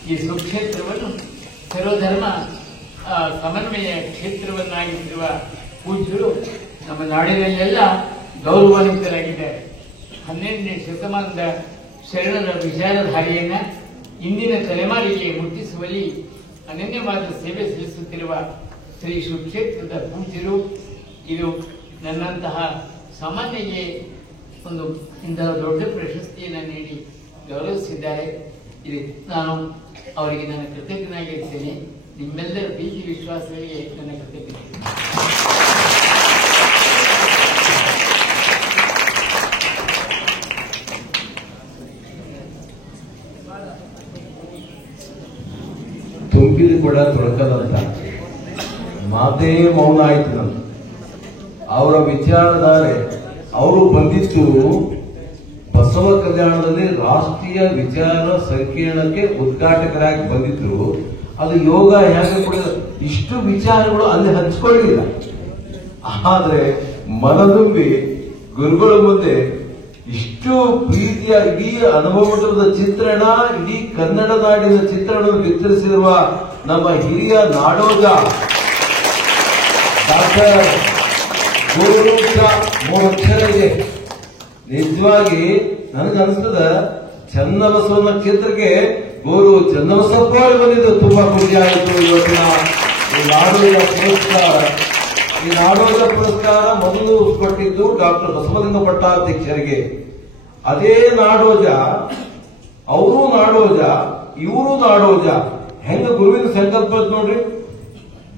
ಈ ಸುಕ್ಷೇತ್ರವನ್ನು ಸರ್ವಧರ್ಮ ಸಮನ್ವಯ ಕ್ಷೇತ್ರವನ್ನಾಗಿರುವ ಪೂಜ್ಯರು ನಮ್ಮ ನಾಡಿನಲ್ಲೆಲ್ಲ ಗೌರವಾನ್ವಿತರಾಗಿದ್ದಾರೆ. 12ನೇ ಶತಮಾನದ ಶರಣರ ವಿಚಾರಧಾರೆಯನ್ನ ಇಂದಿನ ತಲೆಮಾರಿಗೆ ಮುಟ್ಟಿಸುವಲ್ಲಿ ಅನನ್ಯವಾದ ಸೇವೆ ಸಲ್ಲಿಸುತ್ತಿರುವ ಶ್ರೀ ಸುಕ್ಷೇತ್ರದ ಪೂಜ್ಯರು. ಇದು ನನ್ನಂತಹ ಸಾಮಾನ್ಯಗೆ ಒಂದು ಇಂತಹ ದೊಡ್ಡ ಪ್ರಶಸ್ತಿಯನ್ನು ನೀಡಿ ಗೌರವಿಸಿದ್ದಾರೆ. ಇದು ನಾನು ಅವರಿಗೆ ನನ್ನ ಕೃತಜ್ಞನಾಗಿರ್ತೇನೆ. ನಿಮ್ಮೆಲ್ಲರ ಪ್ರೀತಿ ವಿಶ್ವಾಸಗಳಿಗೆ ನನ್ನ ಕೃತಜ್ಞತೆ. ತುಂಬಿದ ಕೂಡ ತೊಳಕದಂತ ಮಾತೇ ಮೌನ ಆಯ್ತು. ನಮ್ದು ಅವರ ವಿಚಾರಧಾರೆ, ಅವರು ಬಂದಿದ್ದು ಬಸವ ಕಲ್ಯಾಣದಲ್ಲಿ ರಾಷ್ಟ್ರೀಯ ವಿಚಾರ ಸಂಕಿರಣಕ್ಕೆ ಉದ್ಘಾಟಕರಾಗಿ ಬಂದಿದ್ರು. ಅದು ಯೋಗ ಹೇಗೆ ಕೂಡ ಇಷ್ಟು ವಿಚಾರಗಳು ಅಲ್ಲಿ ಹಂಚಿಕೊಳ್ಳಲಿಲ್ಲ. ಆದ್ರೆ ಮನದುಂಬಿ ಗುರುಗಳ ಮುಂದೆ ಇಷ್ಟು ಪ್ರೀತಿಯ ಇಡೀ ಅನುಭವದ ಚಿತ್ರಣ, ಇಡೀ ಕನ್ನಡ ನಾಡಿನ ಚಿತ್ರಣವನ್ನು ಚಿತ್ರಿಸಿರುವ ನಮ್ಮ ಹಿರಿಯ ನಾಡೋಜ ಡಾಕ್ಟರ್ ಗೋರೂಟ 3 ಅಕ್ಷರ ಇದೆ. ನಿಜವಾಗಿ ನನಗನ್ಸ್ತದ ಚನ್ನಬಸವನ ಕ್ಷೇತ್ರಕ್ಕೆ ಗೋರು ಚನ್ನಬಸಪ್ಪ ಬಂದಿದ್ದು ತುಂಬಾ ಖುಷಿ ಆಯಿತು. ಇವತ್ತಿನ ಈ ನಾಡೋಜ ಪುರಸ್ಕಾರ, ಈ ನಾಡೋಜ ಪುರಸ್ಕಾರ ಮೊದಲು ಕೊಟ್ಟಿದ್ದು ಡಾಕ್ಟರ್ ಬಸವಲಿಂಗ ಪಟ್ಟಾಧ್ಯಕ್ಷರಿಗೆ. ಅದೇ ನಾಡೋಜ, ಅವರು ನಾಡೋಜ, ಇವರು ನಾಡೋಜ. ಹೆಂಗ ಗುರುವಿನ ಸಂಕಲ್ಪ ನೋಡ್ರಿ.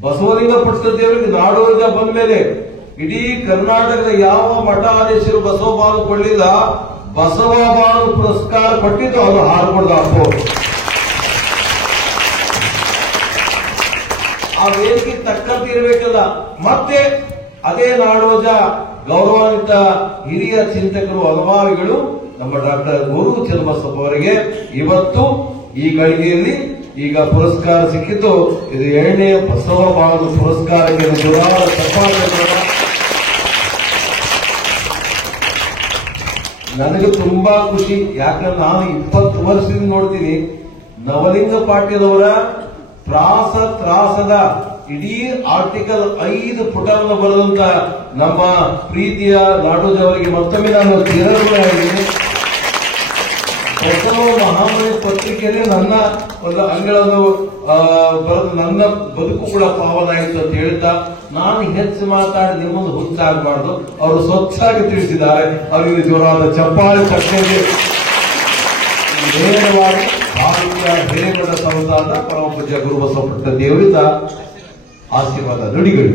ಬಸವಲಿಂಗ ಪಟ್ಟದೇವರಿಗೆ ನಾಡೋಜ ಬಂದ ಮೇಲೆ ಇಡೀ ಕರ್ನಾಟಕದ ಯಾವ ಮಠಾಧೀಶರು ಬಸವ ಬಾನು ಕೊಡಲಿಲ್ಲ. ಬಸವ ಬಾನು ಪುರಸ್ಕಾರ ಕೊಟ್ಟಿದ್ದು ಅದು ಹಾರ್ಕೊಳ್ದ ಅಪ್ಪು. ಆ ವೇದಿಕೆ ತಕ್ಕಂತೆ ಇರಬೇಕಲ್ಲ. ಮತ್ತೆ ಅದೇ ನಾಡೋಜ ಗೌರವಾನ್ವಿತ ಹಿರಿಯ ಚಿಂತಕರು, ಅನುಭಾವಿಗಳು ನಮ್ಮ ಡಾಕ್ಟರ್ ಗೋರು ಚನ್ನಬಸಪ್ಪ ಅವರಿಗೆ ಇವತ್ತು ಈ ಗಳಿಗೆಯಲ್ಲಿ ಈಗ ಪುರಸ್ಕಾರ ಸಿಕ್ಕಿದ್ದು. ಇದು 2ನೇ ಬಸವ ಬಾನು ಪುರಸ್ಕಾರಕ್ಕೆ ಜೋರಾದ ಚಪ್ಪಾಳೆ. ನನಗೆ ತುಂಬಾ ಖುಷಿ. ಯಾಕಂದ್ರೆ ನಾನು 20 ವರ್ಷದಿಂದ ನೋಡ್ತೀನಿ ನವಲಿಂಗ ಪಾಟೀಲ್ ತ್ರಾಸದ ಇಡೀ ಆರ್ಟಿಕಲ್ 5 ಪುಟವನ್ನು ಬರೆದಂತ ನಮ್ಮ ಪ್ರೀತಿಯ ನಾಡೋಜ ಅವರಿಗೆ ಮತ್ತೊಮ್ಮೆ ನಾನು ಚಿರಋಣಿಯಾಗಿದ್ದೀನಿ. ಬಸವ ಮಹಾಮನಿ ಪತ್ರಿಕೆಯಲ್ಲಿ ನನ್ನ ಒಂದು ಅಂಗಳವನ್ನು ಬರೆದು ನನ್ನ ಬದುಕು ಕೂಡ ಪಾವನ ಆಯಿತು ಅಂತ ಹೇಳ್ತಾ, ನಾನು ಹೆಚ್ಚು ಮಾತಾಡಿ ನಿಮ್ಮನ್ನು ಹುಚ್ಚಾಗಬಾರ್ದು. ಅವರು ಸ್ವಚ್ಛಾಗಿ ತಿಳಿಸಿದ್ದಾರೆ. ಅವರಿಗೆ ಜೋರಾದ ಚಪ್ಪಾಳೆ ತಟ್ಟೆಗೆ ನೇರವಾಗಿ ಭಾರತೀಯ ಹಿರೇಮಠ ಸಂಸ್ಥಾನದ ಪರಮ ಪೂಜ್ಯ ಗುರು ಬಸವ ಪಟ್ಟ ದೇವರಿಂದ ಆಶೀರ್ವಾದ ನುಡಿಗಳು.